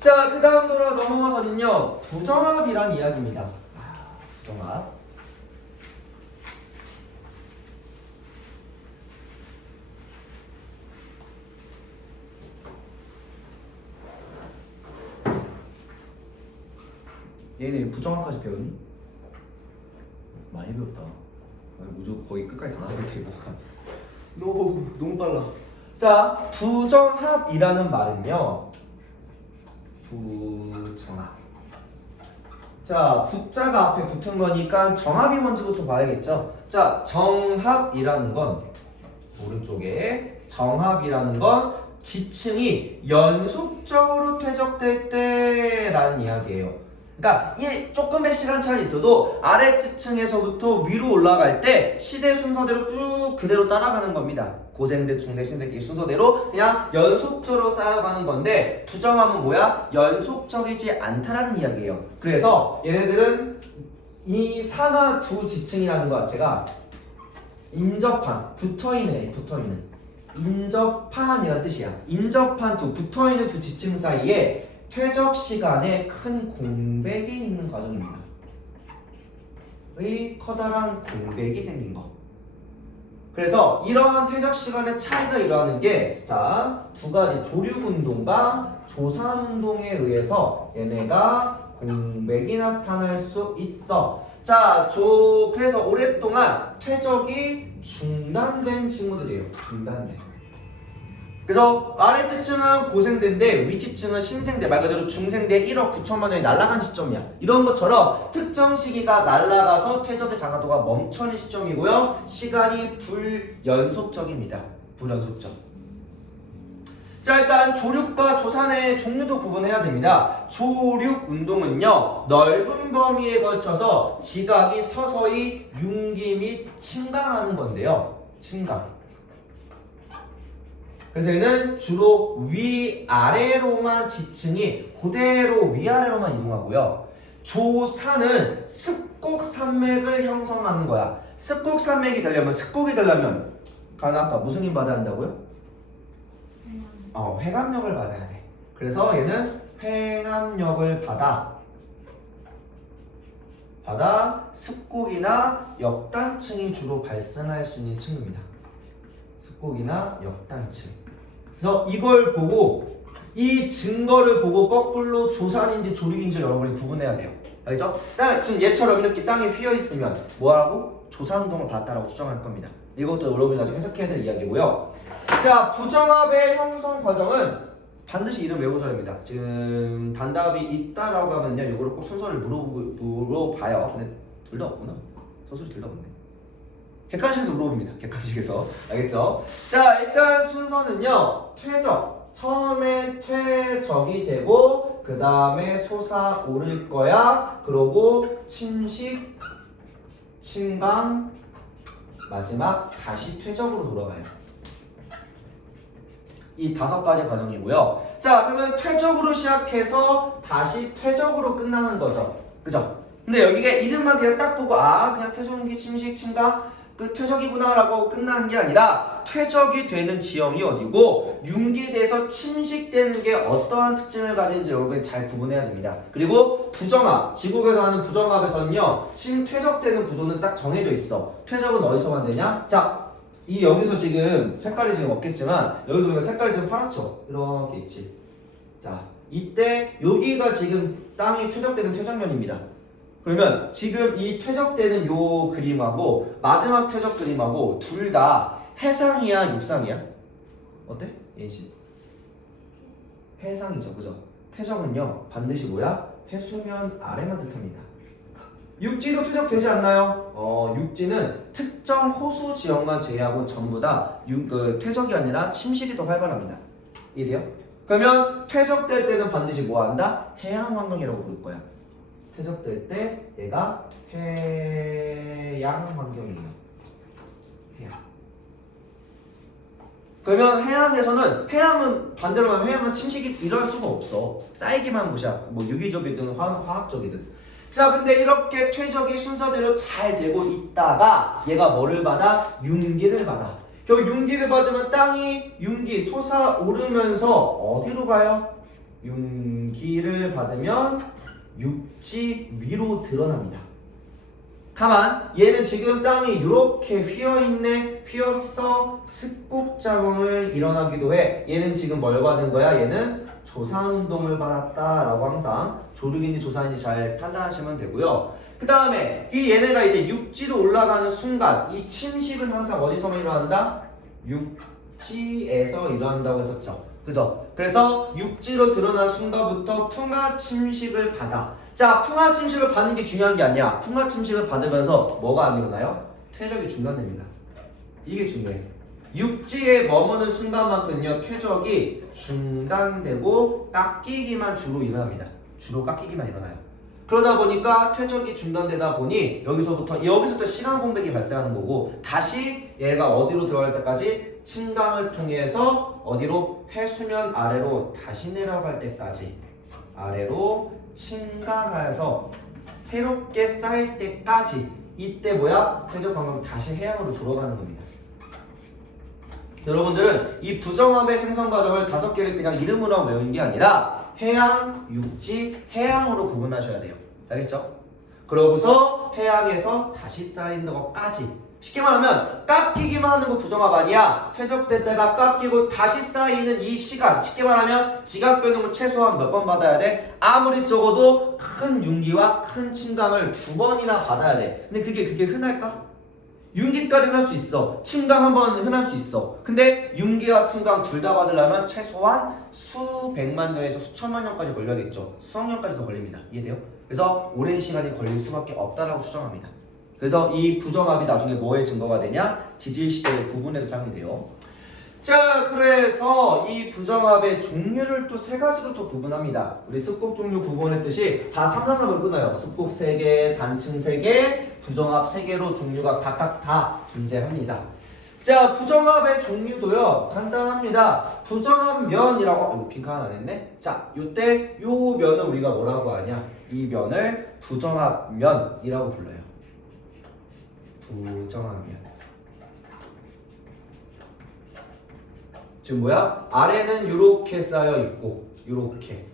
자, 그 다음 돌아 넘어가서는요, 부정합이란 이야기입니다. 부정합. 얘네 부정합까지 배웠니? 많이 배웠다. 우주 거의 끝까지 다 나왔을 테니까. 너무 빨라. 자, 부정합이라는 말은요, 부정합. 자, 부자가 앞에 붙은 거니까 정합이 뭔지부터 봐야겠죠. 자, 정합이라는 건 오른쪽에 정합이라는 건 지층이 연속적으로 퇴적될 때라는 이야기예요. 그러니까 조금의 시간 차이 있어도 아래층에서부터 위로 올라갈 때 시대 순서대로 쭉 그대로 따라가는 겁니다. 고생대, 중대, 신대 이 순서대로 그냥 연속적으로 쌓여가는 건데, 부정함은 뭐야? 연속적이지 않다라는 이야기예요. 그래서 얘네들은 이 산하 두 지층이라는 것 자체가 인접한, 붙어있는, 붙어있는. 인접한이란 뜻이야. 인접한 붙어있는 두 지층 사이에 퇴적 시간에 큰 공백이 있는 과정입니다. 의 커다란 공백이 생긴 거. 그래서 이러한 퇴적 시간의 차이가 일어나는 게, 자, 두 가지 조륙 운동과 조산 운동에 의해서 얘네가 공백이 나타날 수 있어. 자, 그래서 오랫동안 퇴적이 중단된 친구들이에요. 중단된. 그래서 아래지층은 고생대인데 위지층은 신생대, 말 그대로 중생대 1억 9천만 원이 날아간 시점이야. 이런 것처럼 특정 시기가 날아가서 퇴적의 장하도가 멈춰는 시점이고요. 시간이 불연속적입니다. 불연속적. 자, 일단 조륙과 조산의 종류도 구분해야 됩니다. 조륙 운동은요, 넓은 범위에 걸쳐서 지각이 서서히 융기 및 침강하는 건데요. 침강. 그래서 얘는 주로 위아래로만 지층이 그대로 위아래로만 이동하고요. 조산은 습곡산맥을 형성하는 거야. 습곡산맥이 되려면, 습곡이 되려면 아까 무슨 힘 받아야 한다고요? 회감력을 받아야 돼. 그래서 얘는 회감력을 받아 습곡이나 역단층이 주로 발생할 수 있는 층입니다. 습곡이나 역단층. 그래서 이걸 보고, 이 증거를 보고 거꾸로 조산인지 조륙인지 여러분이 구분해야 돼요. 알죠? 지금 얘처럼 이렇게 땅에 휘어 있으면 뭐하고? 조산운동을 받았다라고 추정할 겁니다. 이것도 여러분이 나중에 해석해야 될 이야기고요. 자, 부정합의 형성 과정은 반드시 이름 외우셔야 됩니다. 지금 단답이 있다라고 하면요, 이거를 꼭 순서를 물어봐요. 근데 둘 다 없구나. 서술이 둘 다 없네. 객관식에서 물어봅니다. 객관식에서. 알겠죠? 자, 일단 순서는요, 퇴적. 처음에 퇴적이 되고, 그 다음에 솟아오를 거야. 그러고 침식, 침강, 마지막 다시 퇴적으로 돌아가요. 이 5가지 과정이고요. 자, 그러면 퇴적으로 시작해서 다시 퇴적으로 끝나는 거죠. 그죠? 근데 여기가 이름만 그냥 딱 보고, 그냥 퇴적기, 침식, 침강, 그 퇴적이구나 라고 끝나는 게 아니라, 퇴적이 되는 지형이 어디고 융기돼서 침식되는 게 어떠한 특징을 가진지 여러분이 잘 구분해야 됩니다. 그리고 부정합, 지구에서 하는 부정합에서는요, 퇴적되는 구조는 딱 정해져 있어. 퇴적은 어디서만 되냐? 자, 여기서 지금 색깔이 지금 없겠지만 여기서 보니까 색깔이 지금 파랗죠? 이렇게 있지. 자, 이때 여기가 지금 땅이 퇴적되는 퇴적면입니다. 그러면 지금 이 퇴적되는 요 그림하고 마지막 퇴적 그림하고 둘 다 해상이야, 육상이야? 어때? 예시. 해상이죠, 그죠? 퇴적은요 반드시 뭐야? 해수면 아래만 뜻합니다. 육지도 퇴적되지 않나요? 육지는 특정 호수 지역만 제외하고 전부 다 퇴적이 아니라 침식이 더 활발합니다. 이해돼요? 그러면 퇴적될 때는 반드시 뭐 한다? 해양 환경이라고 부를 거야. 퇴적될 때 얘가 해양 환경이에요. 해양. 그러면 해양은 반대로 하면 해양은 침식이 일어날 수가 없어. 쌓이기만 한 곳이야. 뭐 유기적이든 화학적이든. 자, 근데 이렇게 퇴적이 순서대로 잘 되고 있다가 얘가 뭐를 받아? 융기를 받아. 결국 융기를 받으면 땅이 솟아오르면서 어디로 가요? 융기를 받으면 육지 위로 드러납니다. 다만 얘는 지금 땅이 이렇게 휘어있네. 휘었어. 습곡작용을 일어나기도 해. 얘는 지금 뭘 받은 거야? 얘는 조산운동을 받았다 라고 항상 조륙인지 조산인지 잘 판단하시면 되고요. 그 다음에 얘네가 이제 육지로 올라가는 순간 이 침식은 항상 어디서만 일어난다? 육지에서 일어난다고 했었죠. 그죠? 그래서 육지로 드러난 순간부터 풍화 침식을 받아. 자, 풍화 침식을 받는 게 중요한 게 아니야. 풍화 침식을 받으면서 뭐가 안 일어나요? 퇴적이 중단됩니다. 이게 중요해. 육지에 머무는 순간만큼요, 퇴적이 중단되고 깎이기만 주로 일어납니다. 주로 깎이기만 일어나요. 그러다 보니까 퇴적이 중단되다 보니 여기서부터 시간 공백이 발생하는 거고, 다시 얘가 어디로 들어갈 때까지 침강을 통해서 어디로? 해수면 아래로 다시 내려갈 때까지 아래로 침강하여서 새롭게 쌓일 때까지 이때 뭐야? 퇴적 관광 다시 해양으로 돌아가는 겁니다. 여러분들은 이 부정합의 생성 과정을 5개를 그냥 이름으로 외우는 게 아니라 해양, 육지, 해양으로 구분하셔야 돼요. 알겠죠? 그러고서 해양에서 다시 쌓이는 것까지. 쉽게 말하면 깎이기만 하는 거 부정합 아니야. 퇴적될 때가 깎이고 다시 쌓이는 이 시간. 쉽게 말하면 지각 변동을 최소한 몇 번 받아야 돼? 아무리 적어도 큰 윤기와 큰 침강을 2번이나 받아야 돼. 근데 그게 흔할까? 윤기까지는 할 수 있어. 침강 한번 흔할 수 있어. 근데 윤기와 침강 둘 다 받으려면 최소한 수백만 년에서 수천만 년까지 걸려야겠죠. 수억 년까지도 걸립니다. 이해돼요? 그래서 오랜 시간이 걸릴 수밖에 없다라고 추정합니다. 그래서 이 부정합이 나중에 뭐의 증거가 되냐? 지질시대의 구분에서 사용이 돼요. 자, 그래서 이 부정합의 종류를 또 3가지로 또 구분합니다. 우리 습곡 종류 구분했듯이 다 3, 4, 3을 끊어요. 습곡 3개, 단층 3개, 부정합 3개로 종류가 각각 다 존재합니다. 자, 부정합의 종류도요 간단합니다. 부정합 면이라고 이거 핑크 하나 냈네. 자, 요때 요 면을 우리가 뭐라고 하냐? 이 면을 부정합 면이라고 불러요. 부정합 면. 지금 뭐야? 아래는 요렇게 쌓여 있고 요렇게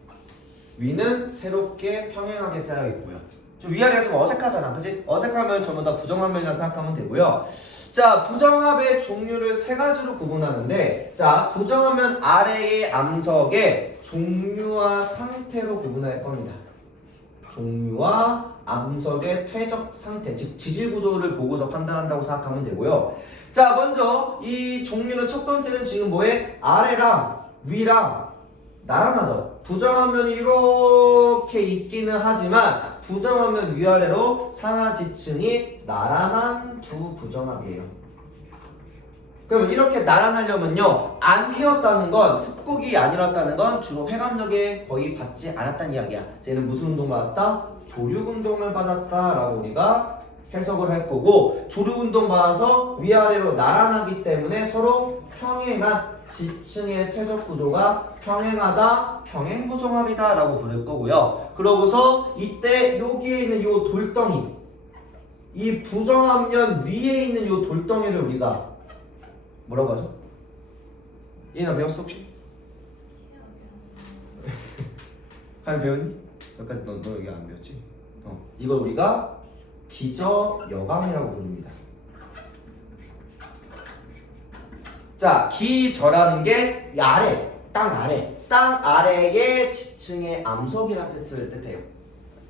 위는 새롭게 평행하게 쌓여 있고요. 좀 위아래가 좀 어색하잖아, 그치? 어색하면 전부 다 부정합 면이라고 생각하면 되고요. 자, 부정합의 종류를 3가지로 구분하는데, 자, 부정하면 아래의 암석의 종류와 상태로 구분할 겁니다. 종류와 암석의 퇴적 상태, 즉 지질 구조를 보고서 판단한다고 생각하면 되고요. 자, 먼저 이 종류는 첫 번째는 지금 뭐해? 아래랑 위랑 나란하죠. 부정하면이 이렇게 있기는 하지만 부정하면 위아래로 상하지층이 나란한 두 부정합이에요. 그러면 이렇게 나란하려면요, 안 휘었다는 건, 습곡이 안 일어났다는 건 주로 회감력에 거의 받지 않았다는 이야기야. 쟤는 무슨 운동 받았다? 조륙 운동을 받았다라고 우리가 해석을 할 거고, 조륙 운동 받아서 위아래로 나란하기 때문에 서로 평행한 지층의 퇴적 구조가 평행하다, 평행부정합이다 라고 부를 거고요. 그러고서 이때 여기에 있는 요 돌덩이, 이 부정합면 위에 있는 요 돌덩이를 우리가 뭐라고 하죠? 얘나 배웠어 혹시? 하연 배웠니? 여기까지 너 여기 안 배웠지? 이걸 우리가 기저여강이라고 부릅니다. 자, 기저라는 게 아래, 땅 아래의 지층의 암석이라는 뜻을 뜻해요.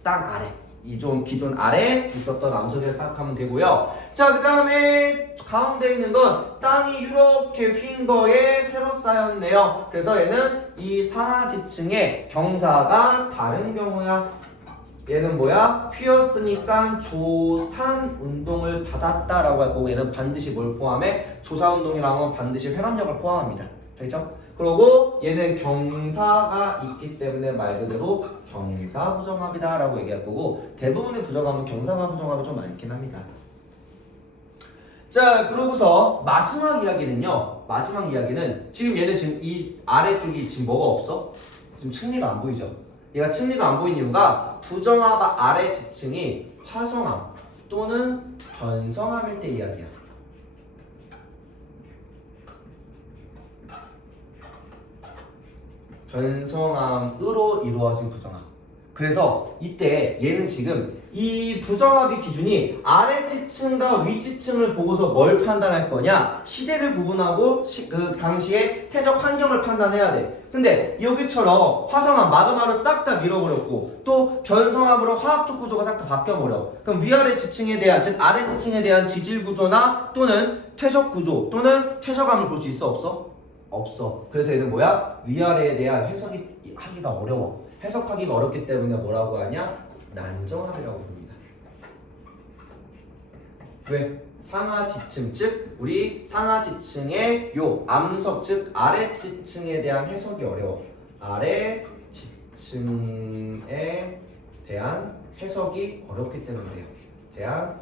땅 아래. 이 좀 기존 아래 있었던 암석이라고 생각하면 되고요. 자, 그 다음에 가운데 있는 건 땅이 이렇게 휜 거에 새로 쌓였네요. 그래서 얘는 이 상하지층의 경사가 다른 경우야. 얘는 뭐야? 휘었으니까 조산 운동을 받았다라고 할 거고, 얘는 반드시 뭘 포함해? 조산 운동이라는 건 반드시 회감력을 포함합니다. 알겠죠? 그리고 얘는 경사가 있기 때문에 말 그대로 경사부정합이다 라고 얘기할 거고, 대부분의 부정합은 경사가 부정합이 좀 많긴 합니다. 자, 그러고서 마지막 이야기는 지금 얘는 지금 이 아래쪽이 지금 뭐가 없어? 지금 층리가 안 보이죠? 얘가 층리가 안 보이는 이유가 부정합 아래 지층이 화성암 또는 변성암일 때 이야기야. 변성암으로 이루어진 부정합. 그래서 이때 얘는 지금 이 부정합의 기준이 아래 지층과 위 지층을 보고서 뭘 판단할 거냐? 시대를 구분하고 그 당시의 태적 환경을 판단해야 돼. 근데 여기처럼 화성암 마그마로 싹 다 밀어버렸고 또 변성암으로 화학적 구조가 싹 다 바뀌어버려. 그럼 위아래 지층에 대한, 즉 아래 지층에 대한 지질 구조나 또는 퇴적 구조 또는 퇴적암을 볼 수 있어 없어? 없어. 그래서 얘는 뭐야? 위아래에 대한 해석이 하기가 어려워. 해석하기가 어렵기 때문에 뭐라고 하냐? 난정합이라고 부릅니다. 왜? 상하지층, 즉 우리 상하지층의 요 암석, 즉 아래지층에 대한 해석이 어려워. 아래지층에 대한 해석이 어렵기 때문에 그래요. 대한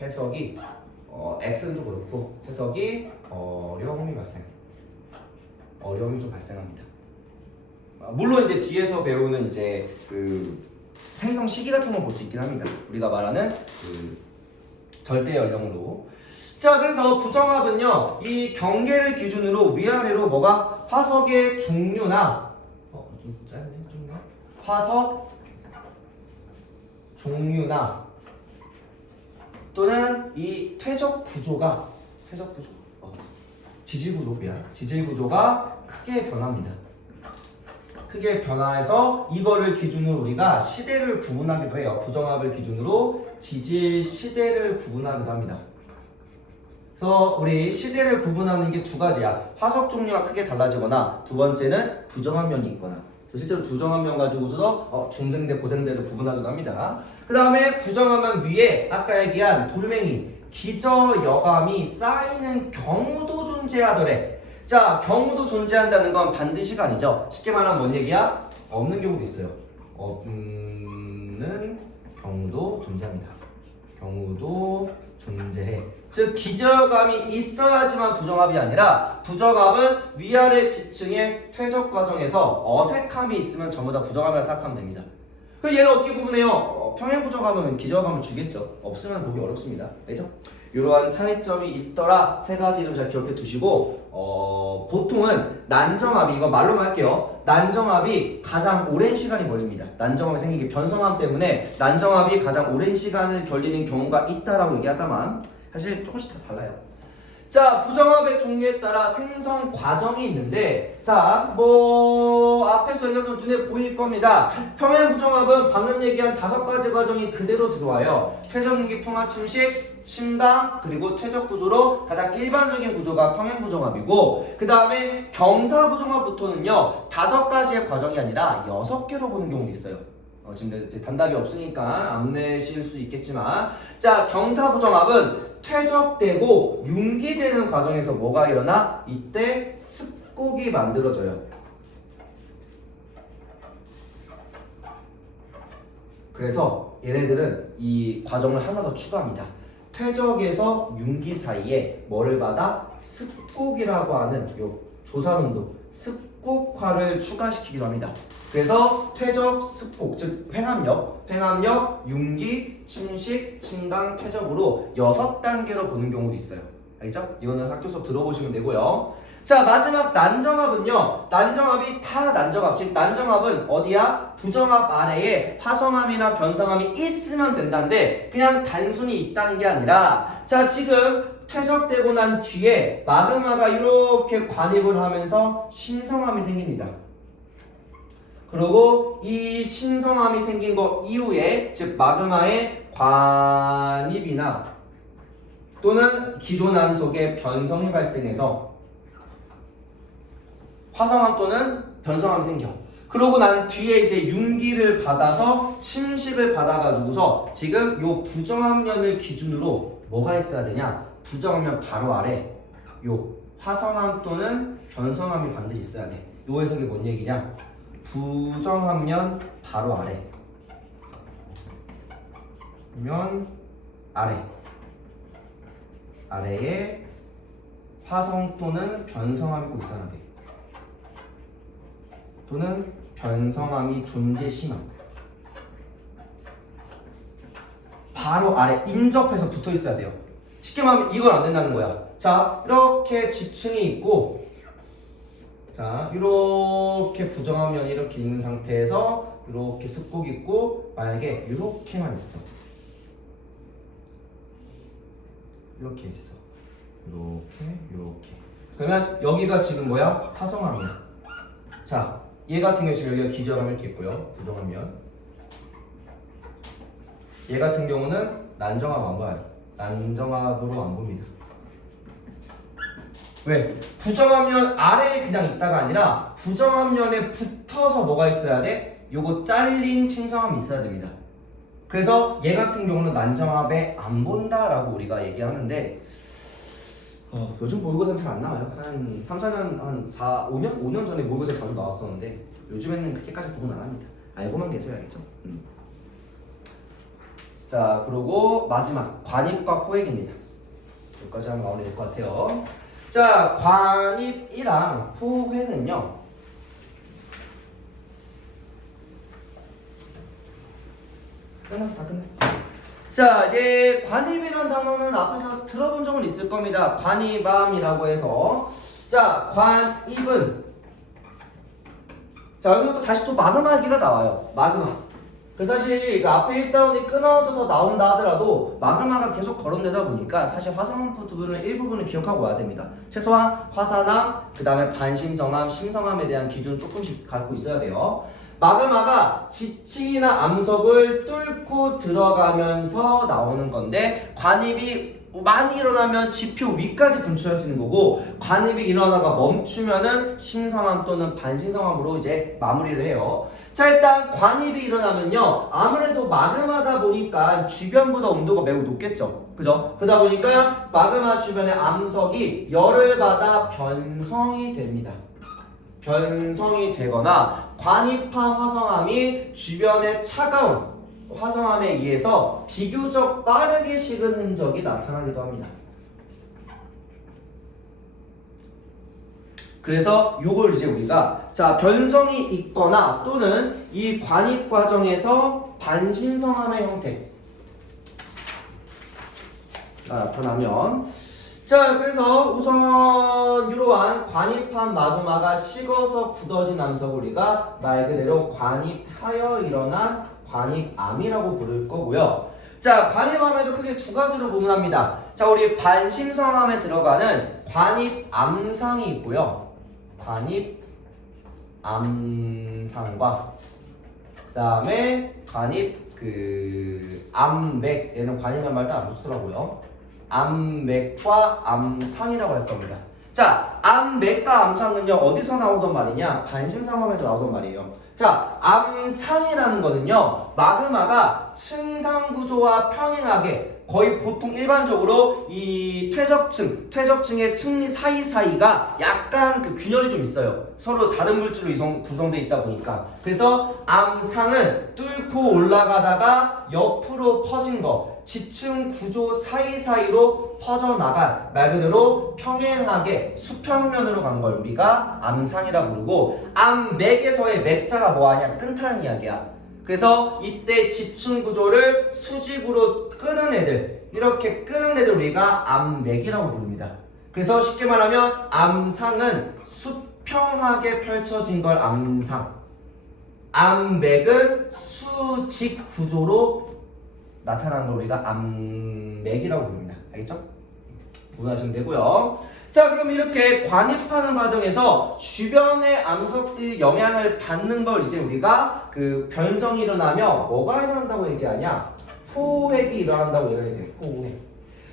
해석이 X는 좀 그렇고 해석이 어려움이 좀 발생합니다. 물론 이제 뒤에서 배우는 이제 그 생성 시기 같은 거 볼 수 있긴 합니다. 우리가 말하는 그 절대 연령으로. 자, 그래서 부정합은요, 이 경계를 기준으로 위아래로 뭐가 화석의 종류나 좀 짧네 좀 화석 종류나 또는 이 퇴적 구조가 지질 구조가 크게 변합니다. 크게 변화해서 이거를 기준으로 우리가 시대를 구분하기도 해요. 부정합을 기준으로 지질 시대를 구분하기도 합니다. 그래서 우리 시대를 구분하는 게 두 가지야. 화석 종류가 크게 달라지거나 두 번째는 부정합면이 있거나. 실제로 부정합면 가지고서 중생대, 고생대를 구분하기도 합니다. 그 다음에 부정합면 위에 아까 얘기한 돌멩이, 기저여감이 쌓이는 경우도 존재하더래. 자, 경우도 존재한다는 건 반드시가 아니죠. 쉽게 말하면 뭔 얘기야? 없는 경우도 있어요. 없는 경우도 존재합니다. 경우도 존재해. 즉 기저감이 있어야지만 부정합이 아니라 부정합은 위아래 지층의 퇴적 과정에서 어색함이 있으면 전부 다 부정합이라 생각하면 됩니다. 그 얘를 어떻게 구분해요? 평행 부정합은 기저감을 주겠죠. 없으면 보기 어렵습니다. 알죠? 이러한 차이점이 있더라. 세 가지를 잘 기억해 두시고 보통은 난정합이, 이거 말로만 할게요. 난정합이 가장 오랜 시간이 걸립니다. 난정합이 생기기 변성함 때문에 난정합이 가장 오랜 시간을 걸리는 경우가 있다라고 얘기하다만 사실 조금씩 다 달라요. 자, 부정합의 종류에 따라 생성 과정이 있는데, 자, 앞에서 이거 좀 눈에 보일 겁니다. 평행 부정합은 방금 얘기한 5가지 과정이 그대로 들어와요. 퇴적무기 풍화 침식, 침방, 그리고 퇴적 구조로 가장 일반적인 구조가 평행 부정합이고, 그 다음에 경사 부정합부터는요, 5가지의 과정이 아니라 6개로 보는 경우도 있어요. 지금 이제 단답이 없으니까 안 내실 수 있겠지만, 자, 경사 부정합은 퇴적되고 융기되는 과정에서 뭐가 일어나? 이때 습곡이 만들어져요. 그래서 얘네들은 이 과정을 하나 더 추가합니다. 퇴적에서 융기 사이에 뭐를 받아? 습곡이라고 하는 요 조산운동, 습곡화를 추가시키기도 합니다. 그래서 퇴적, 습곡, 즉 횡압력, 융기, 침식, 침강, 퇴적으로 6단계로 보는 경우도 있어요. 알겠죠? 이거는 학교 수업 들어보시면 되고요. 자, 마지막 난정합은요. 난정합이 타난정합, 즉 난정합은 어디야? 부정합 아래에 화성함이나 변성함이 있으면 된다는데 그냥 단순히 있다는 게 아니라, 자, 지금 퇴적되고 난 뒤에 마그마가 이렇게 관입을 하면서 신성함이 생깁니다. 그리고 이 신성함이 생긴 거 이후에, 즉 마그마의 관입이나 또는 기존암 속에 변성이 발생해서 화성암 또는 변성암이 생겨. 그러고 난 뒤에 이제 융기를 받아서 침식을 받아가지고서 지금 요 부정합면을 기준으로 뭐가 있어야 되냐? 부정합면 바로 아래 요 화성암 또는 변성암이 반드시 있어야 돼. 요 해석이 뭔 얘기냐? 부정합면 바로 아래 면 아래에 화성 또는 변성암이 꼭 있어야 돼. 또는 변성암이 존재 심함. 바로 아래 인접해서 붙어 있어야 돼요. 쉽게 말하면 이건 안 된다는 거야. 자, 이렇게 지층이 있고, 자, 이렇게 부정합면이 이렇게 있는 상태에서 이렇게 습곡이 있고, 만약에 이렇게만 있어. 이렇게 있어. 이렇게. 그러면 여기가 지금 뭐야? 화성암이야. 자, 얘 같은 경우 지금 여기가 기저감 이렇게 있고요. 부정합면. 얘 같은 경우는 난정합 안 봐요. 난정합으로 안 봅니다. 왜? 부정합면 아래에 그냥 있다가 아니라 부정합면에 붙어서 뭐가 있어야 돼? 요거 잘린 신성함이 있어야 됩니다. 그래서 얘 같은 경우는 난정합에 안 본다라고 우리가 얘기하는데 요즘 모의고사는 잘 안 나와요. 한 3, 4년, 한 4, 5년 전에 모의고사 자주 나왔었는데 요즘에는 그렇게까지 구분 안 합니다. 알고만 계셔야겠죠. 자, 그리고 마지막 관입과 포획입니다. 여기까지 하면 마무리 될 것 같아요. 자, 관입이랑 포획은요, 끝났어, 다 끝났어. 자, 이제 관입이라는 단어는 앞에서 들어본 적은 있을 겁니다. 관입암이라고 해서. 자, 관입은 자, 여기서 또 다시 또 마그마기가 나와요. 마그마. 그래서 사실 그 앞에 1다운이 끊어져서 나온다 하더라도 마그마가 계속 거론되다 보니까 사실 화산암 부분을 일부분을 기억하고 와야 됩니다. 최소한 화산암, 그 다음에 반심성암, 심성암에 대한 기준을 조금씩 갖고 있어야 돼요. 마그마가 지층이나 암석을 뚫고 들어가면서 나오는 건데 관입이 많이 일어나면 지표 위까지 분출할 수 있는 거고 관입이 일어나다가 멈추면은 심성암 또는 반심성암으로 이제 마무리를 해요. 자, 일단 관입이 일어나면요 아무래도 마그마다 보니까 주변보다 온도가 매우 높겠죠. 그죠? 그러다 보니까 마그마 주변의 암석이 열을 받아 변성이 됩니다. 변성이 되거나 관입한 화성암이 주변의 차가운 화성암에 의해서 비교적 빠르게 식은 흔적이 나타나기도 합니다. 그래서 요걸 이제 우리가 자 변성이 있거나 또는 이 관입 과정에서 반신성암의 형태가 나타나면 자 그래서 우선 이러한 관입한 마그마가 식어서 굳어진 암석을 우리가 말 그대로 관입하여 일어난 관입암이라고 부를 거고요. 자 관입암에도 크게 두 가지로 구분합니다. 자 우리 반심성암에 들어가는 관입암상이 있고요. 관입암상과 그 다음에 관입 암맥 얘는 관입암 말도 안 붙더라고요. 암맥과 암상이라고 할 겁니다. 자, 암맥과 암상은요 어디서 나오던 말이냐? 반심성암에서 나오던 말이에요. 자, 암상이라는 거는요 마그마가 층상 구조와 평행하게 거의 보통 일반적으로 이 퇴적층의 층리 사이사이가 약간 그 균열이 좀 있어요. 서로 다른 물질로 구성되어 있다 보니까. 그래서 암상은 뚫고 올라가다가 옆으로 퍼진 거, 지층 구조 사이사이로 퍼져나간 말 그대로 평행하게 수평면으로 간 걸 우리가 암상이라고 부르고 암맥에서의 맥자가 뭐하냐? 끈타는 이야기야. 그래서 이때 지층 구조를 수직으로 끄는 애들 이렇게 끄는 애들 우리가 암맥이라고 부릅니다. 그래서 쉽게 말하면 암상은 수평하게 펼쳐진 걸 암상, 암맥은 수직 구조로 나타나는 걸 우리가 암맥이라고 부릅니다. 알겠죠? 구분하시면 되고요. 자 그럼 이렇게 관입하는 과정에서 주변의 암석들이 영향을 받는 걸 이제 우리가 그 변성이 일어나며 뭐가 일어난다고 얘기하냐? 포획이 일어난다고 얘기해야 돼요. 포획.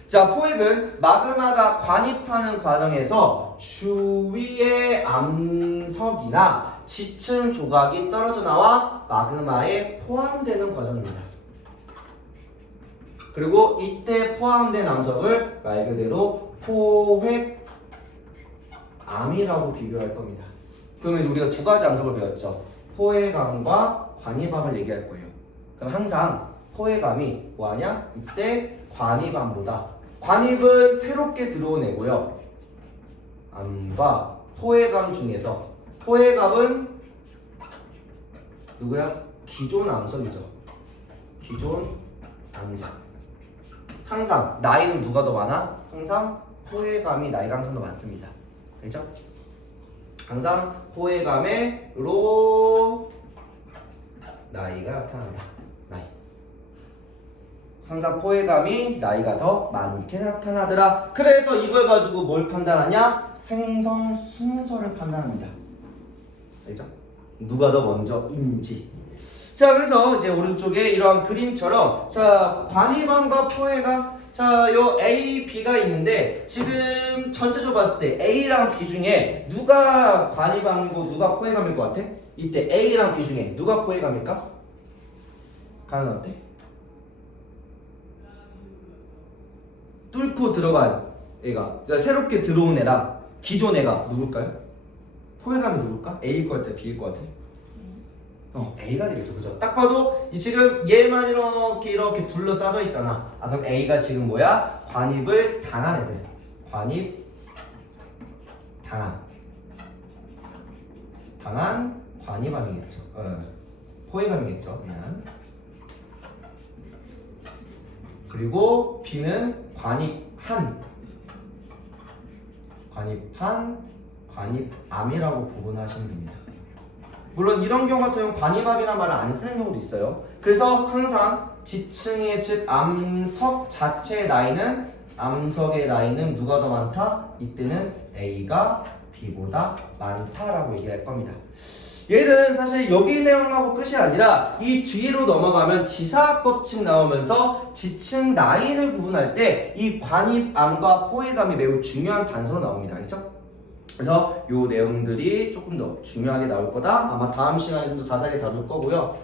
자 포획은 마그마가 관입하는 과정에서 주위의 암석이나 지층 조각이 떨어져 나와 마그마에 포함되는 과정입니다. 그리고 이때 포함된 암석을 말 그대로 포획암이라고 비교할 겁니다. 그러면 우리가 두 가지 암석을 배웠죠. 포획암과 관입암을 얘기할 거예요. 그럼 항상 포획암이 뭐하냐? 이때 관입암보다 관입은 새롭게 들어온 애고요. 암과 포획암 중에서 포획암은 누구야? 기존 암석이죠. 기존 암석. 항상 나이는 누가 더 많아? 항상 포획암이 나이가 항상 더 많습니다. 알죠? 항상 포획암으로 나이가 나타난다. 나이. 항상 포획암이 나이가 더 많게 나타나더라. 그래서 이걸 가지고 뭘 판단하냐? 생성 순서를 판단합니다. 알죠? 누가 더 먼저인지. 자 그래서 이제 오른쪽에 이러한 그림처럼 자 관입암과 포획암 자 요 A, B가 있는데 지금 전체적으로 봤을 때 A랑 B 중에 누가 관입암이고 누가 포획암일 것 같아? 이때 A랑 B 중에 누가 포획암일까? 가는 어때? 뚫고 들어간 애가 그러니까 새롭게 들어온 애랑 기존 애가 누굴까요? 포획암이 누굴까? A일 것 같아? B일 것 같아? A가 되겠죠. 그죠? 딱 봐도 이 지금 얘만 이렇게 둘러싸져 있잖아. 아 그럼 A가 지금 뭐야? 관입을 당한 애들. 관입 당한 관입암이겠죠. 포획암이겠죠. 그냥. 그리고 B는 관입한, 관입암이라고 구분하시면 됩니다. 물론 이런 경우 같은 경우는 관입암이라는 말을 안 쓰는 경우도 있어요. 그래서 항상 지층의 즉 암석 자체의 나이는, 암석의 나이는 누가 더 많다? 이때는 A가 B보다 많다라고 얘기할 겁니다. 얘는 사실 여기 내용하고 끝이 아니라 이 뒤로 넘어가면 지사학 법칙 나오면서 지층 나이를 구분할 때 이 관입암과 포획암이 매우 중요한 단서로 나옵니다. 알겠죠? 그래서 요 내용들이 조금 더 중요하게 나올 거다. 아마 다음 시간에 좀 더 자세하게 다룰 거고요.